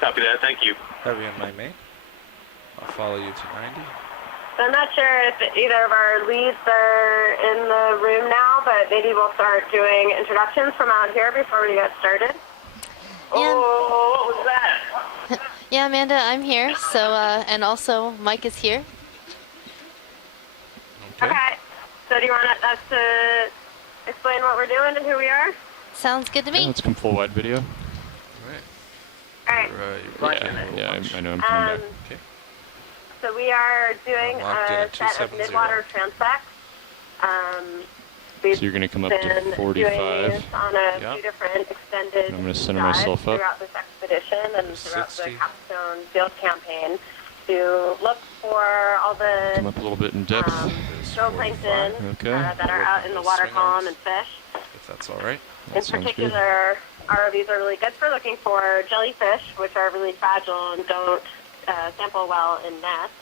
Copy that, thank you. Heavy on my main. I'll follow you to 90. I'm not sure if either of our leads are in the room now, but maybe we'll start doing introductions from out here before we get started. Yeah. Oh, what was that? Yeah, Amanda, I'm here. So, and also Mike is here. Okay. So do you want us to explain what we're doing and who we are? Sounds good to me. Yeah, let's come full wide video. All right. Yeah, I know I'm coming back. Okay. So we are doing a set of Midwater transects. So you're going to come up to 45. Doing this on a few different extended I'm going to center myself up. throughout this expedition and throughout the Capstone field campaign to look for all the Come up a little bit in depth. zooplankton that are out in the water column and fish. If that's all right. In particular, ROVs are really good for looking for jellyfish, which are really fragile and don't sample well in nets.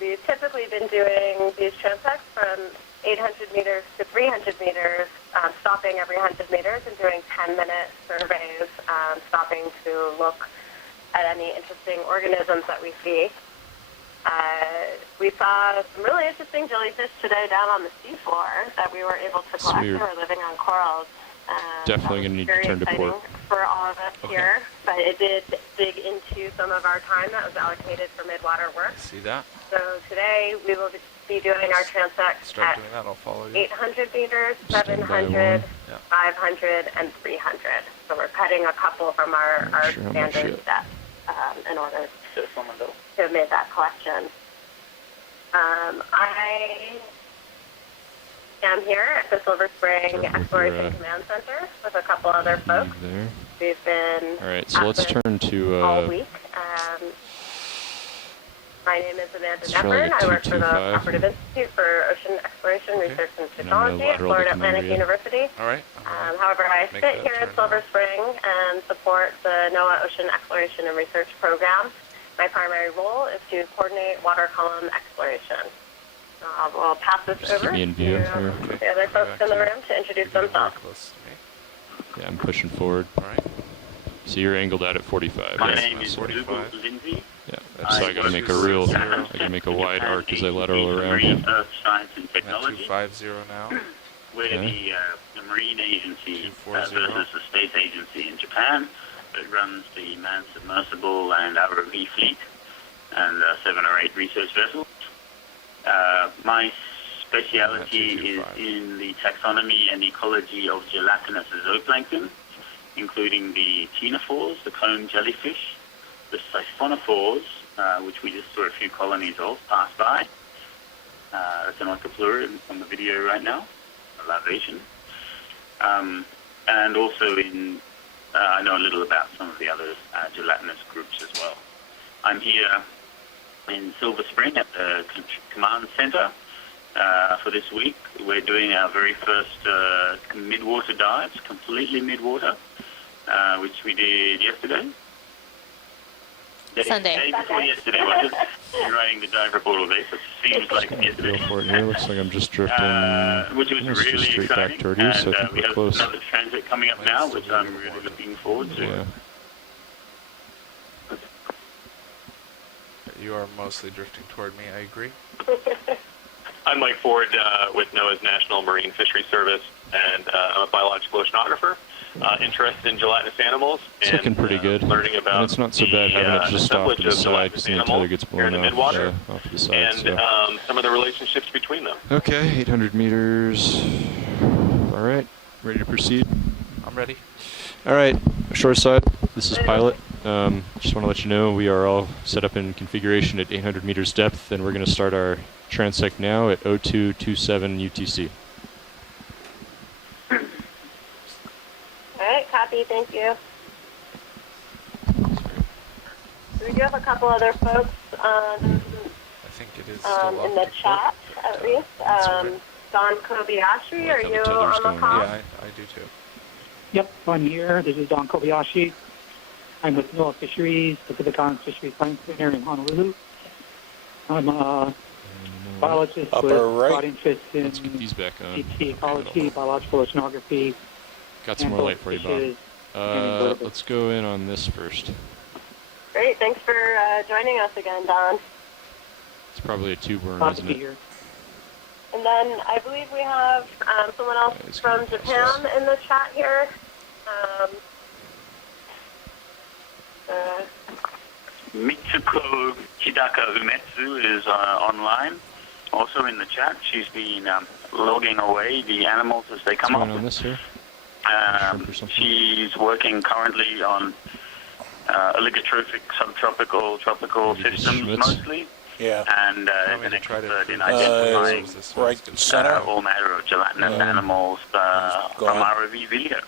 We've typically been doing these transects from 800 meters to 300 meters, stopping every 100 meters and doing 10-minute surveys, stopping to look at any interesting organisms that we see. We saw some really interesting jellyfish today down on the seafloor that we were able to collect. They were living on corals. Definitely going to need to turn to port. For all of us here, but it did dig into some of our time that was allocated for midwater work. See that? So today we will be doing our transects Start at doing that, I'll follow you. 800 meters, 700, 500, and 300. So we're cutting a couple from our standard depth in order to have made that collection. I am here at the Silver Spring Exploration Command Center with a couple other folks. We've been all right, so let's turn to all week. My name is Amanda Nepper. I work for the Operative Institute for Ocean Exploration Research and Technology at Florida Atlantic University. All right. However, I sit here at Silver Spring and support the NOAA Ocean Exploration and Research Program. My primary role is to coordinate water column exploration. We'll pass this over to the other folks in the room to introduce themselves. Yeah, I'm pushing forward. All right. So you're angled out at 45. My right? name is Dougal Lindsay. Yeah, so I got to make a wide arc as I lateral around you. Earth Science and Technology. 250 now. We're the marine agency versus the space agency in Japan that runs the manned submersible and ROV fleet and 7 or 8 research vessels. My speciality is in the taxonomy and ecology of gelatinous zooplankton, including the ctenophores, the cone jellyfish, the siphonophores, which we just saw a few colonies of pass by. That's an Okeanos on the video right now, a larvation. And also I know a little about some of the other gelatinous groups as well. I'm here in Silver Spring at the command center for this week. We're doing our very first midwater dives, completely midwater, which we did yesterday. Sunday. Day before yesterday. We're just writing the dive report all day, so it seems like yesterday. Go for it here. Looks like I'm just drifting. Which was really straight exciting. back toward you, so I think we we're have close. another transit coming up now, which I'm really looking forward to. Yeah. You are mostly drifting toward me, I agree. I'm Mike Ford with NOAA's National Marine Fisheries Service, and I'm a biological oceanographer, interested in gelatinous animals. It's looking pretty good. Learning about and it's not so bad having it just off to the side because the tether gets blown off to the side. And some of the relationships between them. Okay, 800 meters. All right, ready to proceed? I'm ready. All right, shore side. This is pilot. Just want to let you know we are all set up in configuration at 800 meters depth, and we're going to start our transect now at 0227 UTC. All right, copy, thank you. We do have a couple other folks I think it is still in the chat, at least. Don Kobayashi, are you on the call? Yeah, I do too. Yep, I'm here. This is Don Kobayashi. I'm with NOAA Fisheries, Pacific Islands Fisheries Science Center in Honolulu. I'm a biologist with broad interest in Let's get these back on. deep sea ecology, biological oceanography. Got some more light for you, Bob. Let's go in on this first. Great. Thanks for joining us again, Don. It's probably a tube worm, Glad to isn't be it? here. And then I believe we have someone else Yeah, it's from gonna pass Japan this. in the chat here. Mitsuko Hidaka Umetsu is online, also in the chat. She's been logging away the animals as they What's come going up. on this here? Shrimp or something? She's working currently on oligotrophic, subtropical, tropical Maybe just systems Schmitz? mostly, Yeah. and Want me an to try to expert in improve identifying this right center. all matter of gelatinous animals Go from on. ROV video.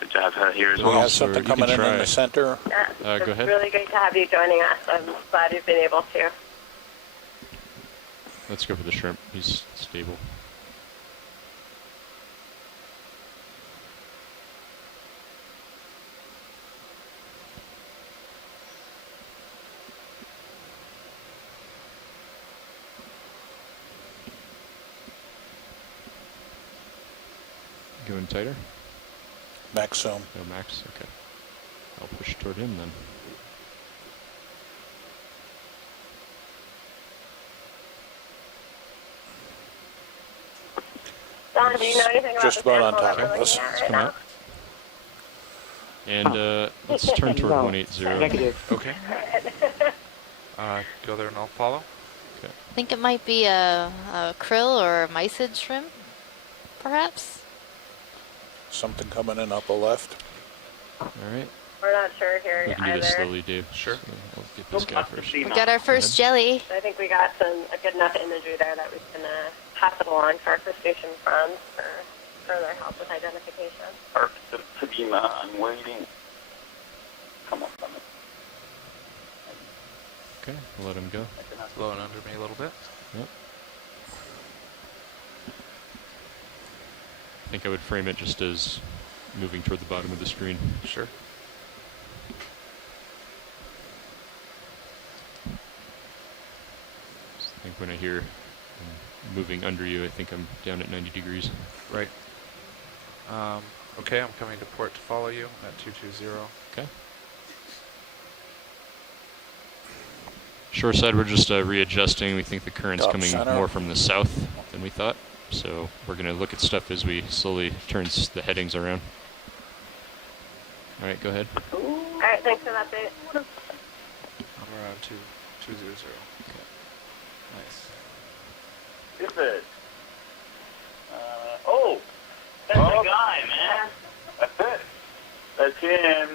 Good to have her here as Do we well. have something You can coming in try. the center? Yeah, Go it's ahead. really great to have you joining us. I'm glad you've been able to. Let's go for the shrimp. He's stable. Going tighter? Max zoom. No, max? Okay. I'll push toward him then. Don, do you know anything about Just the about on sample top that we're of us. looking at Let's right come now? out. And let's turn toward No. 180. Negative. Okay. Go there and I'll follow. I think it might be a krill or a mysid shrimp, perhaps. Something coming in upper left. All right. We're not sure here We can do this either. slowly, Dave. Sure. So I'll get this guy first. We got our first jelly. I think we got a good enough imagery there that we can pass it along to our crustacean friends for further help with identification. Arctopedema, I'm waiting. Come on, come on. Okay, we'll let him go. Blowing under me a little bit. Yep. I think I would frame it just as moving toward the bottom of the screen. Sure. I think when I hear moving under you, I think I'm down at 90 degrees. Right. Okay, I'm coming to port to follow you at 220. Okay. Shore side, we're just readjusting. We think the current's Top coming center. more from the south than we thought. So we're going to look at stuff as we slowly turn the headings around. All right, go ahead. All right, thanks for that update. I'm around 200. Nice. Is it? Oh, that's the guy, man. That's it. That's him.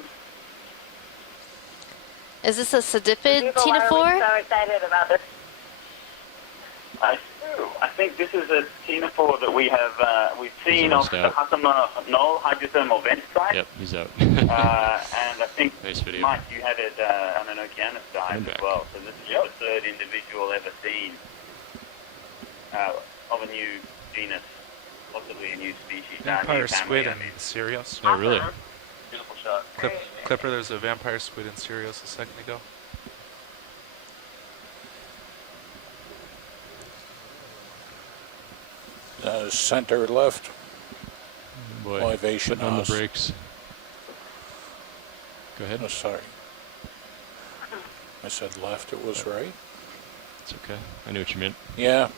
Is this a sedipid People, why are we ctenophore? so excited about this? I do. I think this is a ctenophore that we have we've seen almost on the out. Hasama Knoll hydrothermal vent site. Yep, he's out. And I think, Nice video. Mike, you had it on an Okeanos I'm dive back. as well. So this is the third individual ever seen of a new genus, possibly a new species. Vampire new family, squid I in mean. Sirius. Oh, really? Awesome. Beautiful shot. Clipper, there's a vampire squid in Sirius a second ago. Center left. Boy, Elevation putting on the us. brakes. Go ahead. Oh, sorry. I said left, it was right. It's okay. I knew what you meant. Yeah.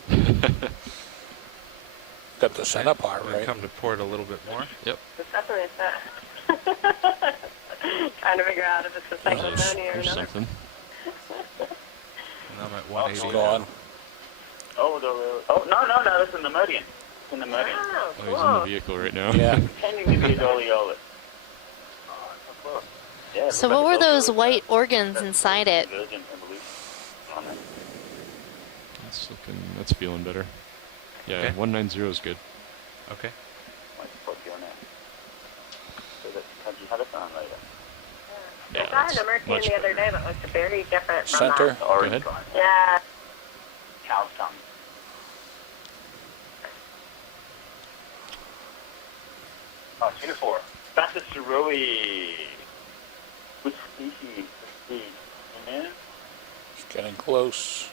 Got the center part I'm gonna right. come to port a little bit more. Yep. It's definitely a set. Trying to figure out if it's a There's, cyclophonia or there's another. something. And I'm at 180. It's gone. Oh, no, it's in the Meridian. It's in the Meridian. Oh, Oh, he's in the cool. vehicle right now. Yeah. Pretending to be a doliolus. Yeah, So looks what like were a those doliolus, white organs inside it? Virgin evolution on it. That's feeling better. Yeah, Okay. 190 is good. Okay. Might put you on that. So that Kaji had a sound later. Yeah, I saw that's an Emerkian much the other better. day that looked very different from Center. that. The orange ahead. one. Yeah. Cow's tongue. Oh, Singapore. That's a Suroi. Which species? The man? It's getting close.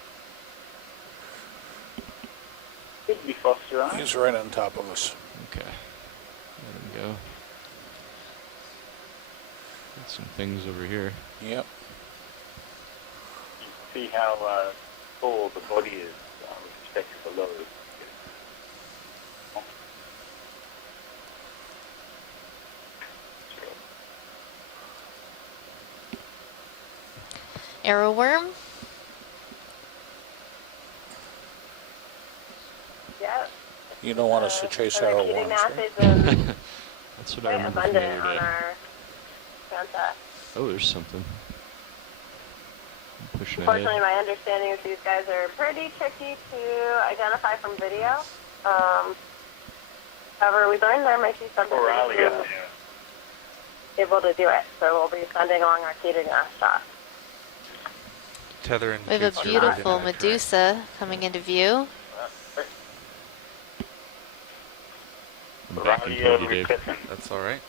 Could be foster eye. He's right on top of us. Okay. Let him go. Some things over here. Yep. See how tall the body is with respect to the load. Arrow worm? Yeah. You don't want us to chase the arrow repeating worms, mass right? is That's what I quite remember from the abundant other on day. our Santa. Oh, there's something. I'm pushing Unfortunately, ahead. my understanding is these guys are pretty tricky to identify from video. However, we learned there might be something able to do it, so we'll be sending along our feeding shot. Tether We have a indicates you're beautiful right in that Medusa coming into view. I'm back in Cody, Dave. That's all right.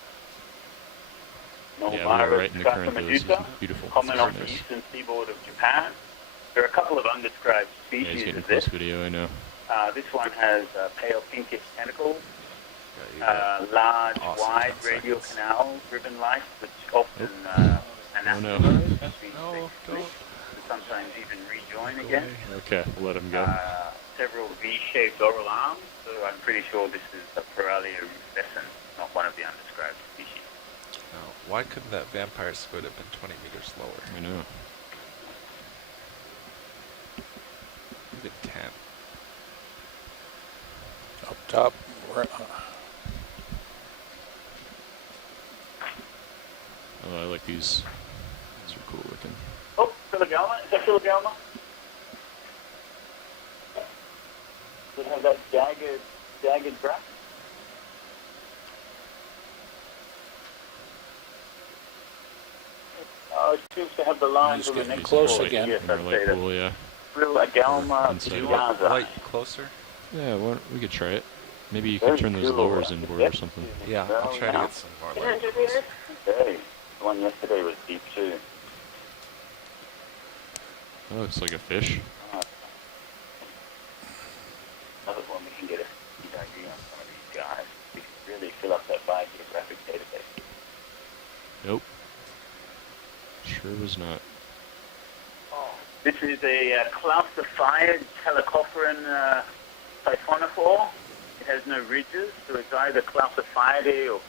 Yeah, we are right in the current though. This is beautiful. Common It's off very the nice. eastern seaboard of Japan. There are a couple of undescribed Yeah, he's species getting of close this. video, I know. This one has pale pinkish tentacles, Yeah, you got large, awesome wide 10 radial seconds. canal ribbon lights which often Oh, no. No, don't. sometimes even rejoin again. Okay, we'll let him go. Several V-shaped oral arms, so I'm pretty sure this is a Paralia rufescens, not one of the undescribed species. No. Why couldn't that vampire squid have been 20 meters lower? I know. Even 10. Up top. Oh, I like these. These are cool looking. Oh, Philogalma? Is that Philogalma? Does it have that jagged grass? Oh, it seems to have the lines He's of the getting next close wall. again. Yes, In our I'd light say that. pool, yeah. Philogalma Inside Do you of want piazza. light closer? Yeah, well, we could try it. Maybe you Very could turn those cool. lowers inward or Yep. something. Yeah, I'll try to get some more light. 800 meters? Okay. The one yesterday was deep too. That looks like a fish. Another one we can get a good idea on some of these guys. We can really fill up that biogeographic database. Nope. Sure was not. This is a clausified Helicopteran siphonophore. It has no ridges, so it's either Clausifidae or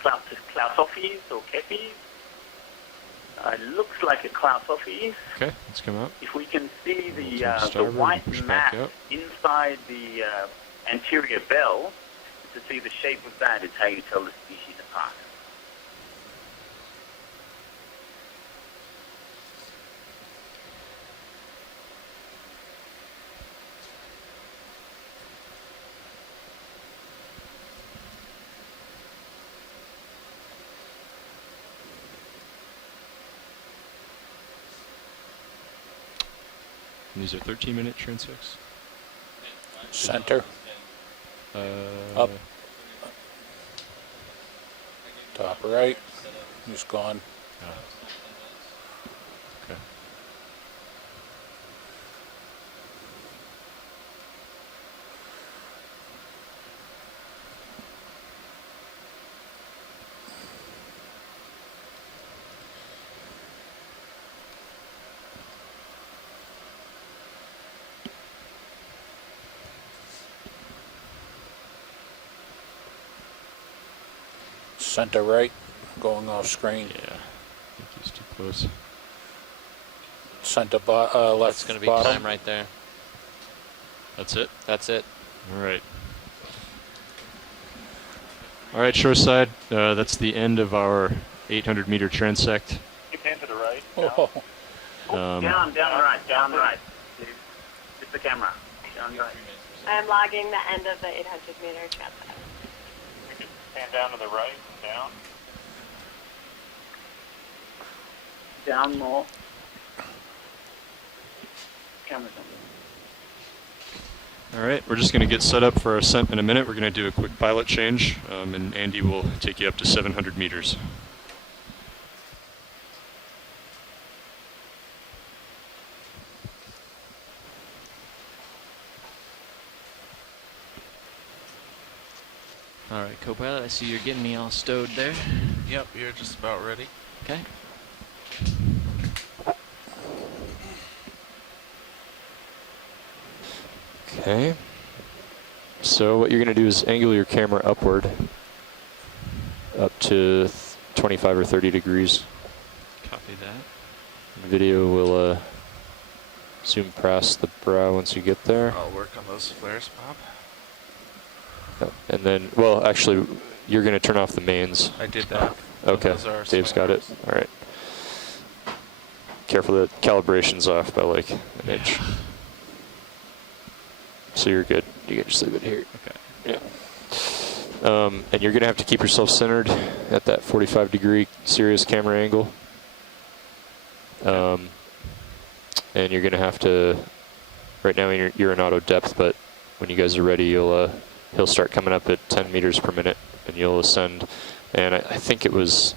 Clausophes or Kepis. It looks like a Clausophes. Okay, let's come out. If we can see We'll the turn starboard and white push back mass out. inside the anterior bell, to see the shape of that is how you tell the species apart. And these are 13-minute transects. Center. Up. Top right. He's gone. Okay. Center right. Going off screen. Yeah. I think he's too close. Center left. That's going to be bottom. time right there. That's it? That's it. All right. All right, shoreside. That's the end of our 800-meter transect. Keep hand to the right. Oh, Down the right. It's the camera. Down the right. I'm logging the end of the 800-meter transect. Stand down to the right. Down. Down more. Camera's on. All right, we're just going to get set up for our ascent in a minute. We're going to do a quick pilot change, and Andy will take you up to 700 meters. All right, co-pilot, I see you're getting me all stowed there. Yep, you're just about ready. Okay. Okay. So what you're going to do is angle your camera upward up to 25 or 30 degrees. Copy that. Video will zoom past the brow once you get there. I'll work on those flares, Bob. Yep. And then, well, actually, you're going to turn off the mains. I did that. Okay, Those are Dave's got it. All right. Careful, the calibration's off by like an inch. So you're good. You can just leave it here. Okay. Yeah. And you're going to have to keep yourself centered at that 45-degree serious camera angle. And you're going to have to, right now you're in auto depth, but when you guys are ready, he'll start coming up at 10 meters per minute, and you'll ascend. And I think it was,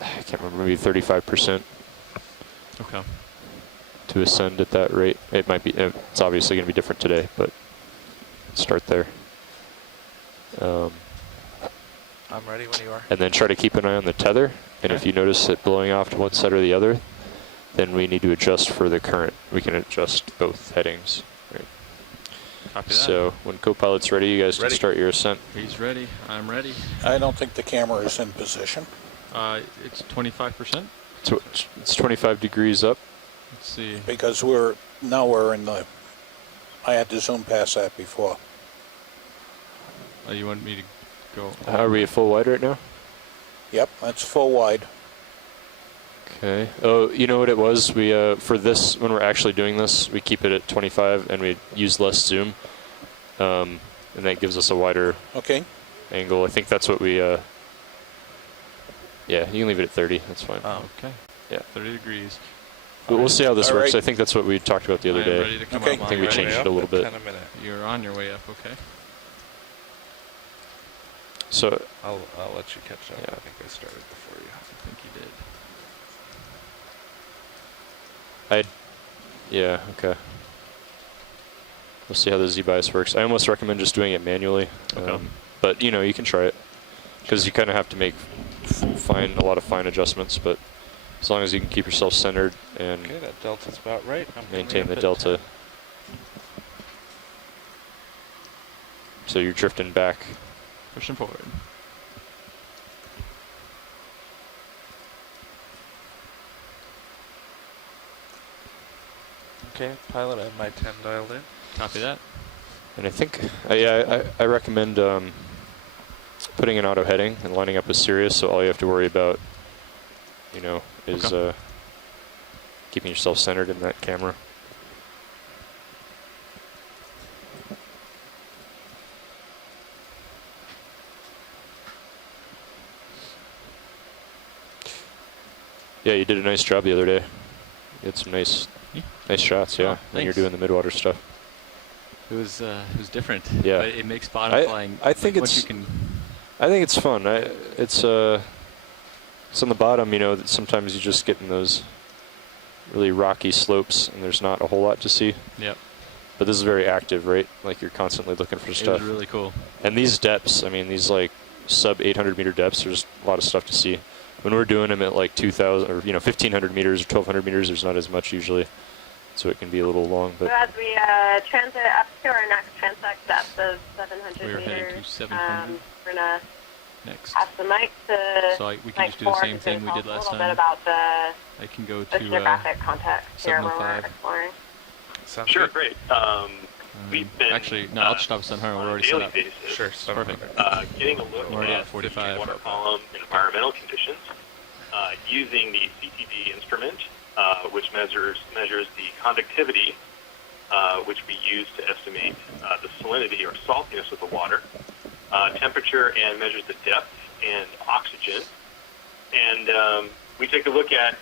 I can't remember, maybe 35%. Okay. To ascend at that rate. It might be, it's obviously going to be different today, but start there. I'm ready when you are. And then try to keep an eye on the tether. And if you notice it blowing off to one side or the other, then we need to adjust for the current. We can adjust both headings. Right. Copy that. So when co-pilot's ready, you guys can start your ascent. He's ready. I'm ready. I don't think the camera is in position. It's 25%. So it's 25 degrees up. Let's see. Because we're in the, I had to zoom past that before. Oh, you want me to go? Are we at full wide right now? Yep, that's full wide. Okay. Oh, you know what it was? We for this, when we're actually doing this, we keep it at 25 and we use less zoom, and that gives us a wider angle. I think that's what we. Yeah, you can leave it at 30. That's fine. Oh, okay. Yeah. 30 degrees. But we'll see how this All works. right. I think that's what we talked about the other day. Ready to come Okay. up. I think we changed it a little bit. You're on your way up. Okay. So I'll let you catch up. Yeah. I think I started before you. I think you did. yeah, okay. We'll see how the Z-bias works. I almost recommend just doing it manually. Okay. But you know, you can try it because you kind of have to make a lot of fine adjustments. But as long as you can keep yourself centered and Okay, that delta's about right. maintain the delta. So you're drifting back. Pushing forward. Okay, pilot, I have my 10 dialed in. Copy that. And I think, I recommend putting an auto heading and lining up with Sirius. So all you have to worry about, you know, is keeping yourself centered in that camera. Yeah, you did a nice job the other day. You had some nice shots, yeah, when you're doing the Midwater stuff. It was different. Yeah. But it makes bottom flying. I think once it's. you can. I think it's fun. It's on the bottom. You know, that sometimes you just get in those really rocky slopes, and there's not a whole lot to see. Yep. But this is very active, right? Like you're constantly looking for stuff. It was really cool. And these depths, I mean, these like sub 800 meter depths, there's a lot of stuff to see. When we're doing them at like 2,000 or 1,500 meters or 1,200 meters, there's not as much usually, so it can be a little long. But So as we transit up to our next transect depth of 700 We're meters, heading to 700 we're gonna next. pass the mic to So we can Mike just do the 4 same to thing we tell did us last a little time. bit about the I can go to oceanographic context here where we're 705. exploring. Sounds Sure, good. great. We've been Actually, no, I'll just stop at 700. We're on a already set daily up. basis, Sure, perfect. getting a look We're already at at 45. water column and environmental conditions using the CTD instrument, which measures the conductivity, which we use to estimate the salinity or saltiness of the water, temperature, and measures the depth and oxygen. And we take a look at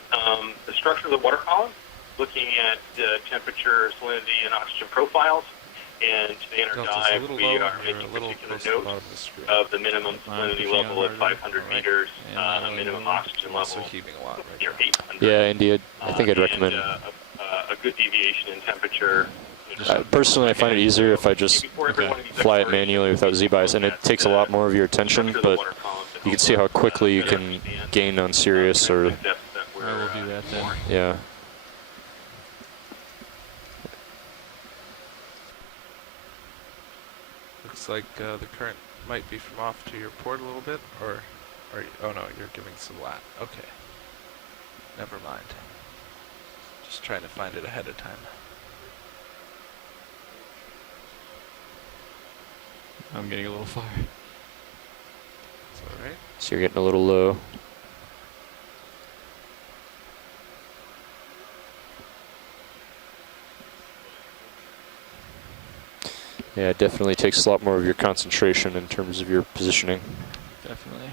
the structure of the water column, looking at temperature, salinity, and oxygen profiles. And today in our Delta's a dive, little we low, are you're making a little particular close to the note bottom of the screen. of the minimum salinity level at 500 meters, and minimum oxygen also level heaving a lot right near now. 800. yeah, indeed, I think I'd and, recommend. a good deviation in temperature. Personally, I find it easier if I just Before every one of these fly it explorations, manually without Z-bias, and it takes a lot more of your attention. structure of the But water columns and You can see how quickly you can gain on Sirius, or depth that we're, I will do that then. yeah. Looks like the current might be from off to your port a little bit, or oh no, you're giving some lat. Okay. Never mind. Just trying to find it ahead of time. I'm getting a little far. It's alright. So you're getting a little low. Yeah, it definitely takes a lot more of your concentration in terms of your positioning. Definitely.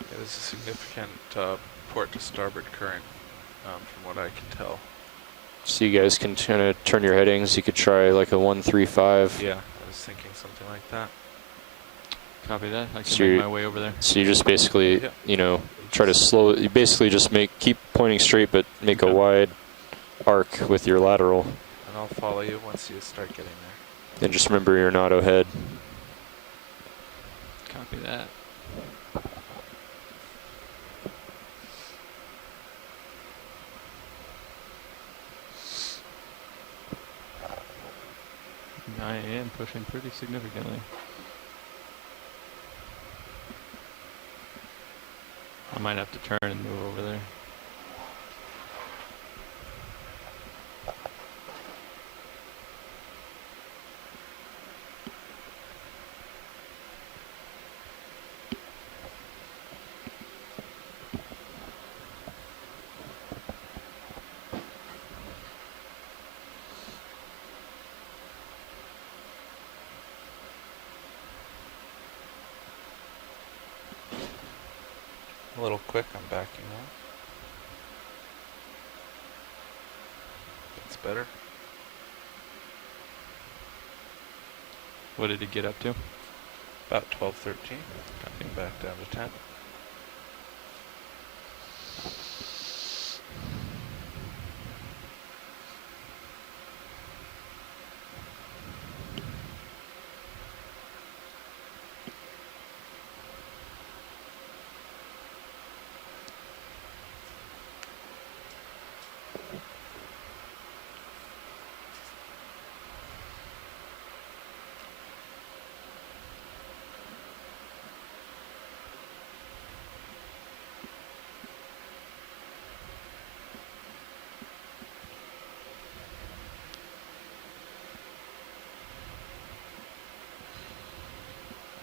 Yeah, there's a significant port to starboard current, from what I can tell. So you guys can kind of turn your headings. You could try like a 135. Yeah, I was thinking something like that. Copy that. I can So make you- my way over there. So you just basically, Yeah. you know, try to slow. You basically just keep pointing straight, but make a Okay. wide arc with your lateral. And I'll follow you once you start getting there. And just remember you're not ahead. Copy that. I am pushing pretty significantly. I might have to turn and move over there. A little quick, I'm backing off. That's better. What did it get up to? About 12, 13. Dropping back down to 10.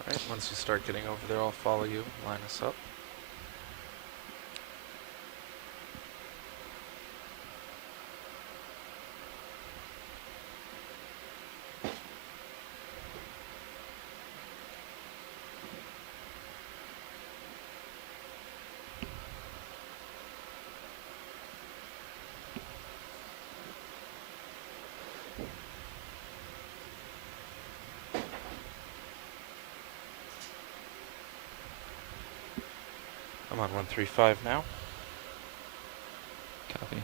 Alright, once you start getting over there, I'll follow you, line us up. I'm on 135 now. Copy.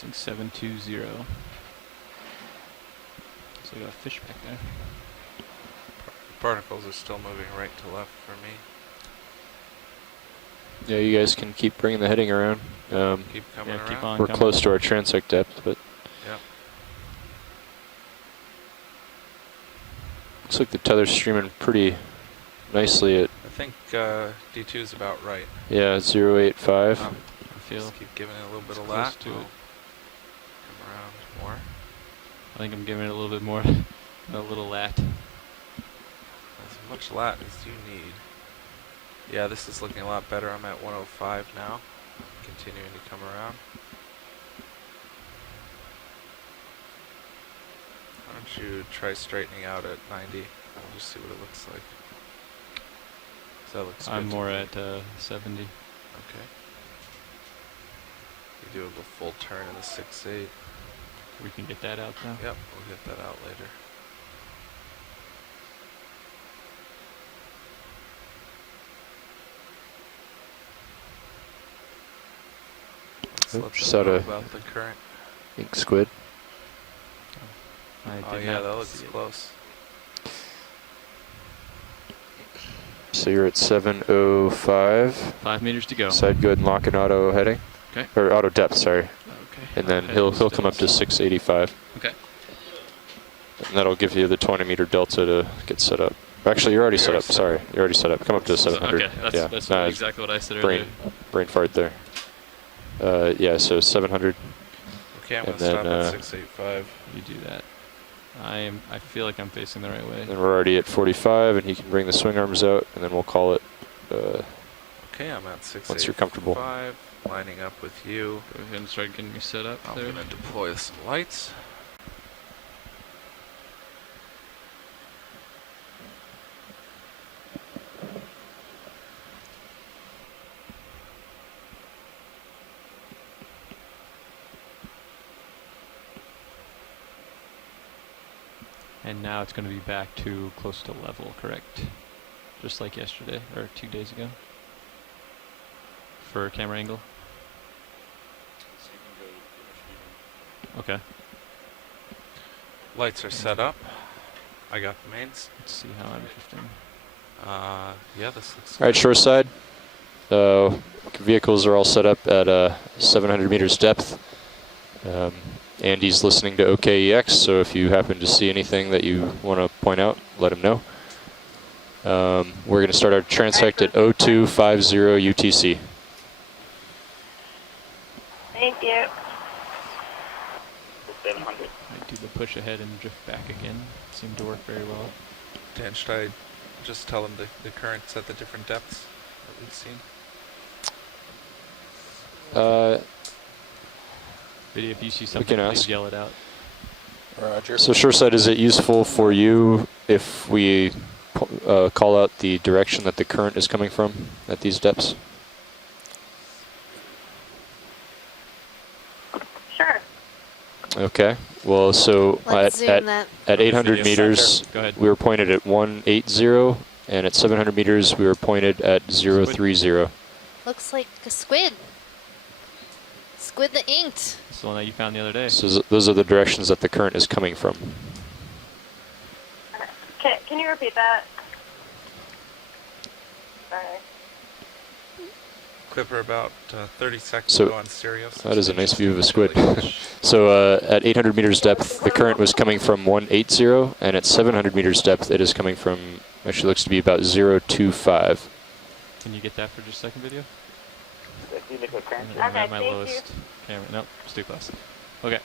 Passing 720. So we got a fish back there. Particles are still moving right to left for me. Yeah, you guys can keep bringing the heading around. Keep coming around. Keep on We're coming. close to our transect depth, but Yep. looks like the tether's streaming pretty nicely at, I think D2 is about right. yeah, 085. I feel. Just keep giving it a little bit it's of close lat. to We'll it. come around more. I think I'm giving it a little bit more. A little lat. As much lat as you need. Yeah, this is looking a lot better. I'm at 105 now. Continuing to come around. Why don't you try straightening out at 90? I'll just see what it looks like. So that looks good. I'm to more me. at 70. Okay. We do a full turn in the 6-8. We can get that out now. Yep, we'll get that out later. Let's let Just them out know of about the current. ink squid. I Oh did yeah, not that looks see it. close. So you're at 705. 5 meters to go. Side good and lock and auto heading. Okay. Or auto depth, sorry. Okay. And then Okay, he'll come up to stills. 685. Okay. And that'll give you the 20-meter delta to get set up. Actually, you're already set up. Sorry, you're already set up. Come up to 700. Okay, that's, yeah, that's nah, exactly what I said brain, earlier. brain fart there. Yeah, so 700. Okay, I'm And gonna stop then, at 685. You do that. I feel like I'm facing the right way. And we're already at 45, and he can bring the swing arms out, and then we'll call it. Okay, I'm at 685. Once you're comfortable. Lining up with you. Go ahead and start getting me set up I'm there. gonna deploy some lights. And now it's going to be back to close to level, correct? Just like yesterday, or 2 days ago? For camera angle? Okay. Lights are set up. I got the mains. Let's see how I'm drifting. Yeah, this looks All right, good. shore side. Vehicles are all set up at 700 meters depth. Andy's listening to OKEX, so if you happen to see anything that you want to point out, let him know. We're going to start our transect at 0250 UTC. Thank you. 700. I do the push ahead and drift back again. Seemed to work very well. Dan, should I just tell him the currents at the different depths that we've seen? Video, if you see something, can please ask. yell it out. Roger. So shoreside, is it useful for you if we call out the direction that the current is coming from at these depths? Sure. Okay. Well, so Let's zoom at that. 800 Video meters, Go ahead. we were pointed at 180, and at 700 meters, we were pointed at 030. Looks like a squid. Squid the inked. It's the one that you found the other day. So those are the directions that the current is coming from. Can you repeat that? Sorry. Clipper about 30 seconds So, ago on stereo. that is a nice view of a Really squid. good. So at 800 meters depth, the current was coming from 180, and at 700 meters depth, it is coming from, actually looks to be about 025. Can you get that for just a second, video? Okay, I'm at my thank you. lowest camera. Nope, it's too close. Okay.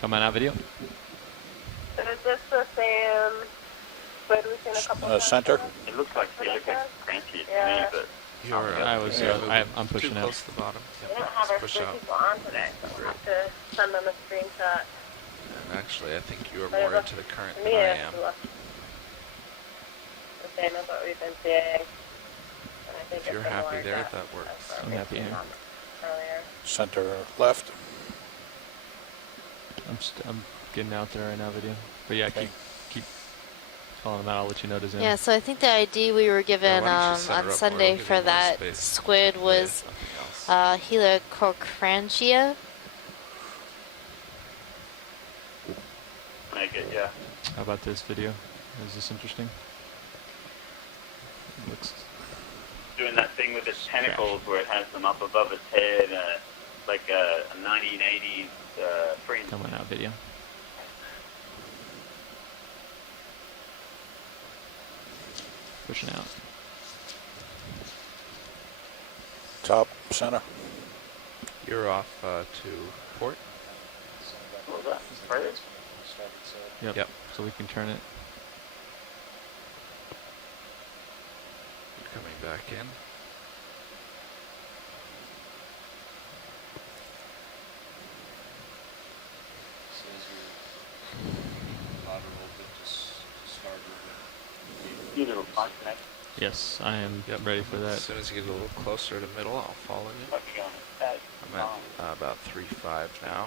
Come on out, video. So is this the same squid we've seen a couple times? Center. It looks like cranky to Yeah. me, but You're, I'm pushing too out. close to the bottom. We Yep, don't have let's our push squid out. people on today, so we'll have to send them a screenshot. And actually, I think you are But it more looks- into the current To than me, I it am. looks the same as what we've been seeing. And I think If you're it's happy similar there, to that works. what I'm we've happy seen here. on earlier. Center left. I'm getting out there right now, video. But yeah, Okay. keep calling them out. I'll let you know to zoom. Yeah, so I think the ID we were given why don't you set her on up more? Sunday It'll give for you more that space squid to play was something else. Helicocrangia. make it, yeah. How about this video? Is this interesting? Looks Doing that thing with its tentacles where it has them up above its head, like a 1980s frame. coming out video. Pushing out. Top center. You're off to port. What was that? Right? Yep. Yep. So we can turn it. You're coming back in. You little punch next. Yes, I am ready for As that. soon as you get a little closer to middle, I'll follow you. What you on the head? I'm at about 3.5 now.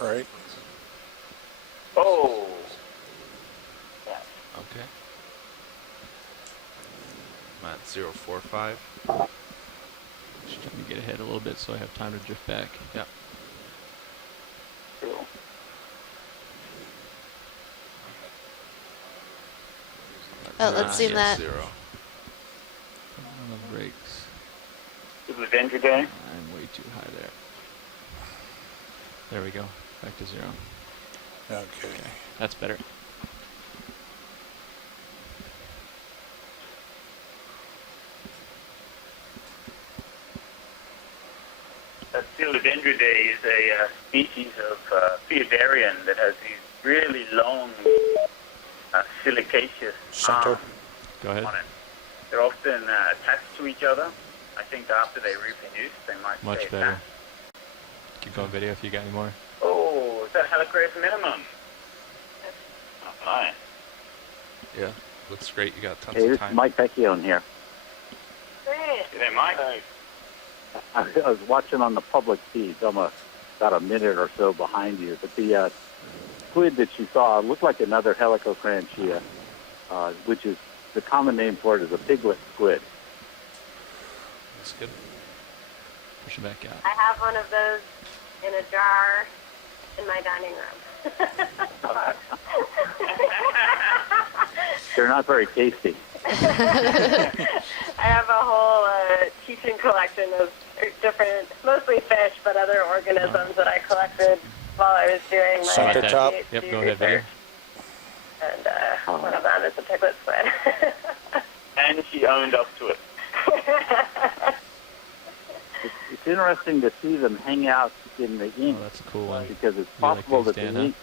Right. Oh! Yeah. Okay. I'm at 0.45. Just trying to get ahead a little bit so I have time to drift back. Yeah. Cool. Oh, let's zoom that. 0. On the brakes. This is Avenger Day. I'm way too high there. There we go. Back to 0. Okay. That's better. Coelodendridae is a species of Phaeodarian that has these really long silicaceous Center. arms Go ahead. on it. They're often attached to each other. I think after they reproduce, they might Much stay better. attached. Keep going video if you got any more. Oh, is that Helicraeus minimum? Oh, hi. Yeah, looks great. You got tons Hey, of this time. is Mike Vecchione here. Great. G'day, Mike. I was watching on the public feed. I'm about a minute or so behind you. But the squid that you saw looked like another Helicocranchia, which is the common name for it is a piglet squid. That's good. Pushing back out. I have one of those in a jar in my dining room. They're not very tasty. I have a whole teaching collection of different, mostly fish, but other organisms that I collected while I was doing my Center top. PhD Yep, go ahead, video. research. And one of them is a piglet squid. And she owned up to it. It's interesting to see them hang out in the ink Oh, that's a cool one. because it's You like possible these, that Dan, the ink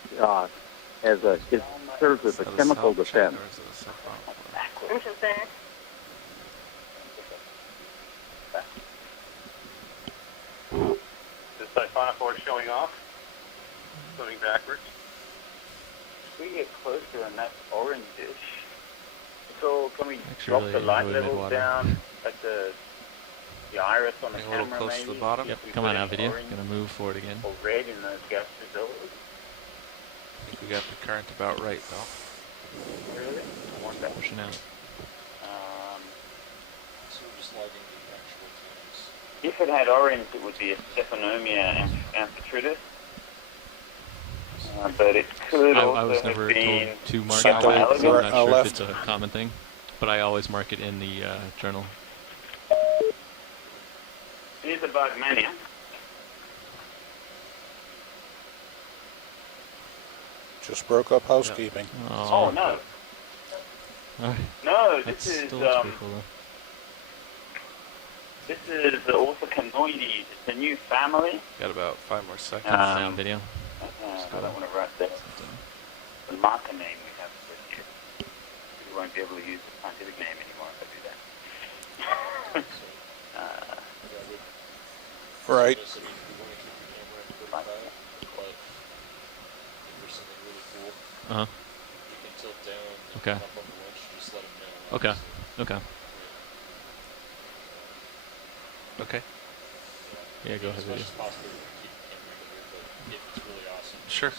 it serves as a Is that chemical self check defense. or is it a self out? Interesting. This siphonophore showing off, swimming backwards. We get closer and that's orangish. So can we Actually drop really the light enjoy levels Midwater. down at the iris on the A little camera close to maybe? the bottom. Yep, We come put on in out, video. orange Gonna move forward again. or red in those gas results. I think we got the current about right though. Really? I want that. Pushing out. If it had orange, it would be a Stephanomia amphitrudis. But it could I also was have never been told to mark Center, it, so I'm right, not sure left. if it's a common thing. But I always mark it in the journal. It is a bug mania. Just broke up housekeeping. Oh no. Alright, No, that this is still looks pretty cool though. this is the Orthocanoides. It's a new family. Got about 5 more seconds. Now video. I don't want to write that. The marker name we have for here. We won't be able to use the scientific name anymore if I do that. Right. Uh huh. Okay. Okay. Okay. Okay. Yeah, go ahead, video. Sure.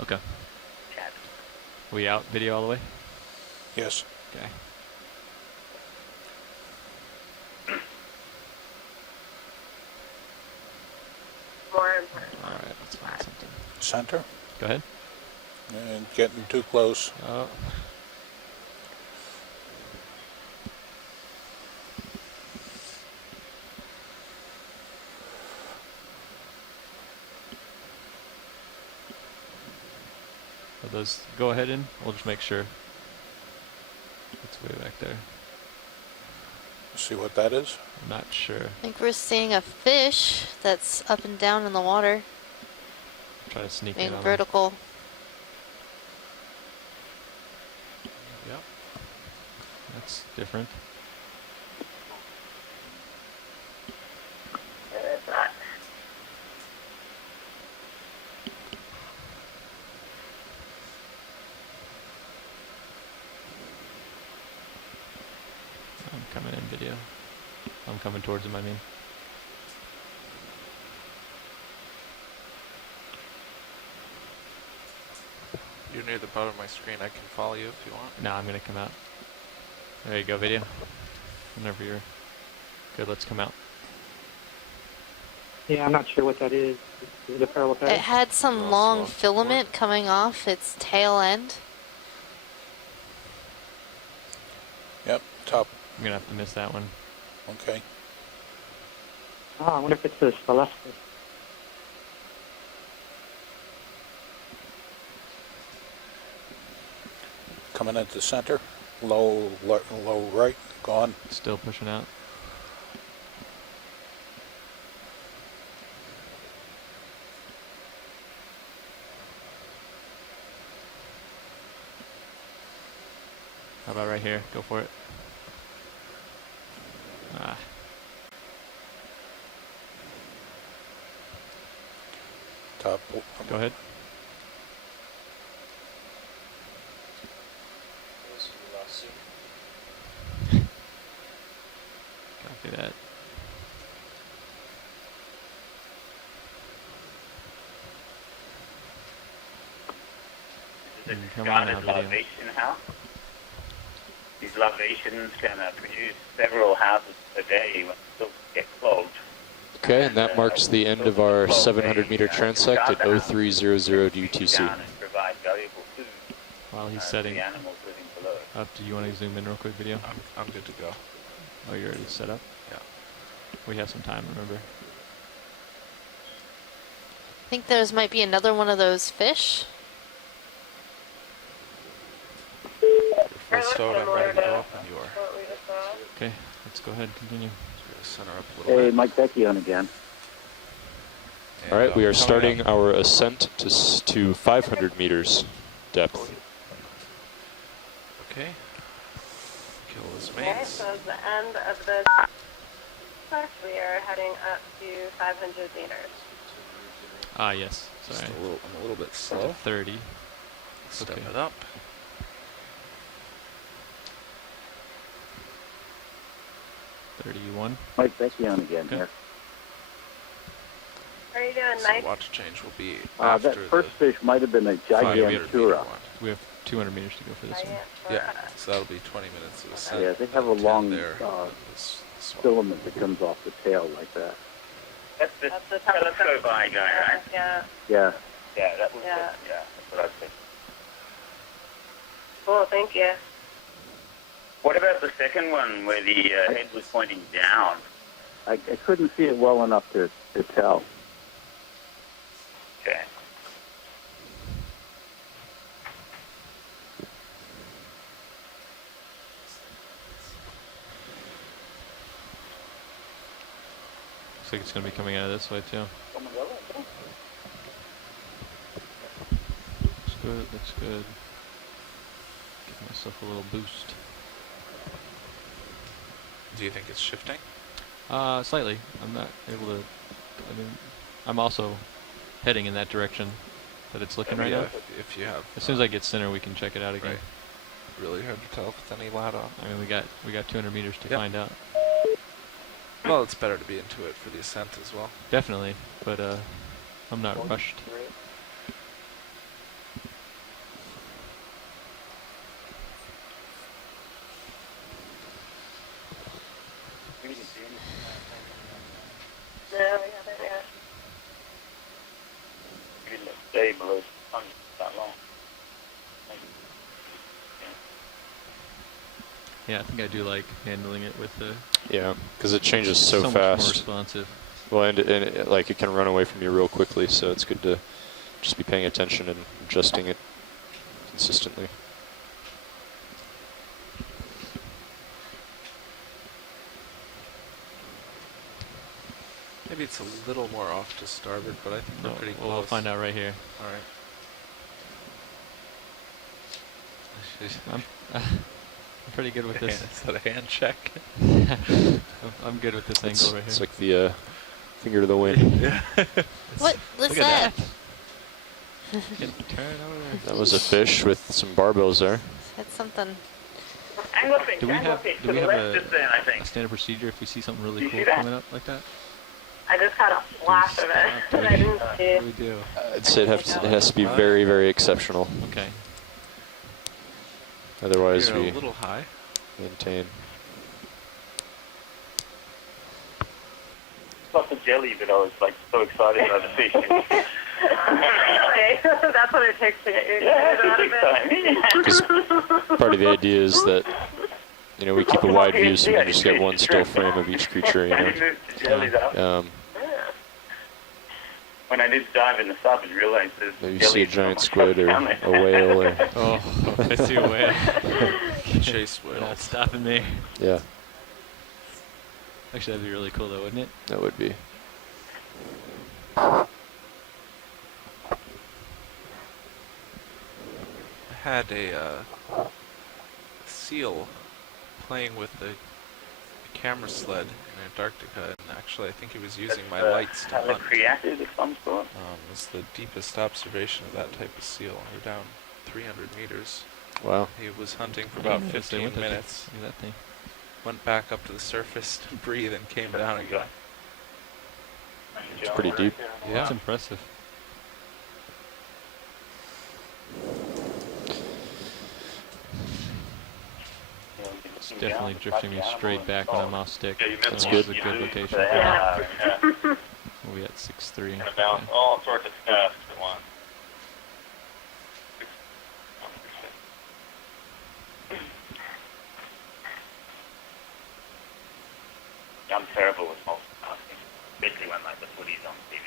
Okay. We out video all the way? Yes. Okay. Alright, let's find something. Center? Go ahead. And getting too close. Oh. Are those go ahead in? We'll just make sure. It's way back there. See what that is? I'm not sure. I think we're seeing a fish that's up and down in the water, Try to sneak being in on them. vertical. Yep. That's different. It's not. I'm coming in video. I'm coming towards him, I mean. You're near the bottom of my screen. I can follow you if you want. No, I'm gonna come out. There you go, video. Whenever you're good, let's come out. Yeah, I'm not sure what that is. Is it a parallel It path? had some Also long on filament coming off its tail end. Yep, top. I'm gonna have to miss that one. Okay. Ah, I wonder if it's a celeste. Coming into center. Low right. Gone. Still pushing out. How about right here? Go for it. Ah. Top. Go ahead. Copy that. This is Mm, a come on guided now, video. larvation house. These larvations can produce several houses per day when silks get clogged. Okay, and that marks the end of our 700-meter transect at 0300 UTC. Down and provide valuable food While he's to setting the animals living below. up, do you want to zoom in real quick, video? I'm good to go. Oh, you're already set up? Yeah. We have some time, remember? I think there's might be another one of those fish. Full stowed, I'm ready to go up, and you are. What we just saw. Okay, let's go ahead, continue. Just gonna center up a little Hey, bit. Mike Vecchione again. And, All right, we are coming starting up. our ascent to 500 meters depth. Okay. Kill his Okay, mates. so at the end of this class, we are heading up to 500 meters. Ah, yes. Just Sorry. I'm a little bit slow. 30. Step Okay. it up. 31. Mike Vecchione again Okay. here. How are you doing, So Mike? watch change will be That after first the fish might have been a 500 meter gigantura. one. We have 200 meters to go for this one. Yeah, so that'll be 20 minutes of ascent. Yeah, they have a then 10 long there, this one. filament that comes off the tail like that. That's the That's the telescope eye guy, right? Yeah. Yeah. Yeah, that was Yeah. yeah, that's what I said. Cool, thank you. What about the second one where the head was pointing down? I couldn't see it well enough to tell. Okay. Looks like it's going to be coming out of this way too. Looks good, looks good. Give myself a little boost. Do you think it's shifting? Slightly. I'm not able to. I mean, I'm also heading in that direction that it's looking right Yeah, now. if you have As soon as I get center, we can check it out again. right. Really hard to tell with any light on. I mean, we got 200 meters to Yep. find out. Well, it's better to be into it for the ascent as well. Definitely, but I'm not rushed. No, we haven't yet. below 100 that long. Yeah, I think I do like handling it with the. Yeah, because it changes so much more fast. responsive. Well, and like it can run away from you real quickly, so it's good to just be paying attention and adjusting it consistently. Maybe it's a little more off to starboard, but I think we're pretty close. We'll find out right here. All right. I'm pretty good with this. Is that a hand check? I'm good with this angle right here. It's like the finger to the wind. Yeah. What was Look at that? Turn over there. That was a fish with some barbells there. That's something. Do we have just then, I a think. standard procedure if we see something really You cool see that? coming up like that? I just had a flash of it. And I didn't see What it. do we do? I'd say it has to be very, very exceptional. Okay. Otherwise, You're we a little high. maintain. It's like a jelly, but I was like so excited about the fish. Okay, that's what it takes to get you excited out of it. Because part of the idea is that, you know, we keep a wide view, so we can just get one still frame of each creature, you know. When I did dive in the sub and realized there's Maybe you see a giant squid or a whale or... Oh, I see a whale. Chase whale. Not stopping me. Yeah, Actually, that'd be really cool though, wouldn't it? that would be. I had a seal playing with the camera sled in Antarctica, and actually I think he was using my lights to hunt. Creative of some sort. It's the deepest observation of that type of seal. We're down 300 meters. Wow. He was hunting for about Yeah, 15 look at minutes. Look at that thing. Went back up to the surface to breathe and came down again. It's pretty deep. That's impressive. It's definitely drifting me straight back when I'm off stick. That's So good. This is a good location. We'll be at 6'3". About all sorts of stuff at once. I'm terrible with multitasking, especially when like the footy's on TV.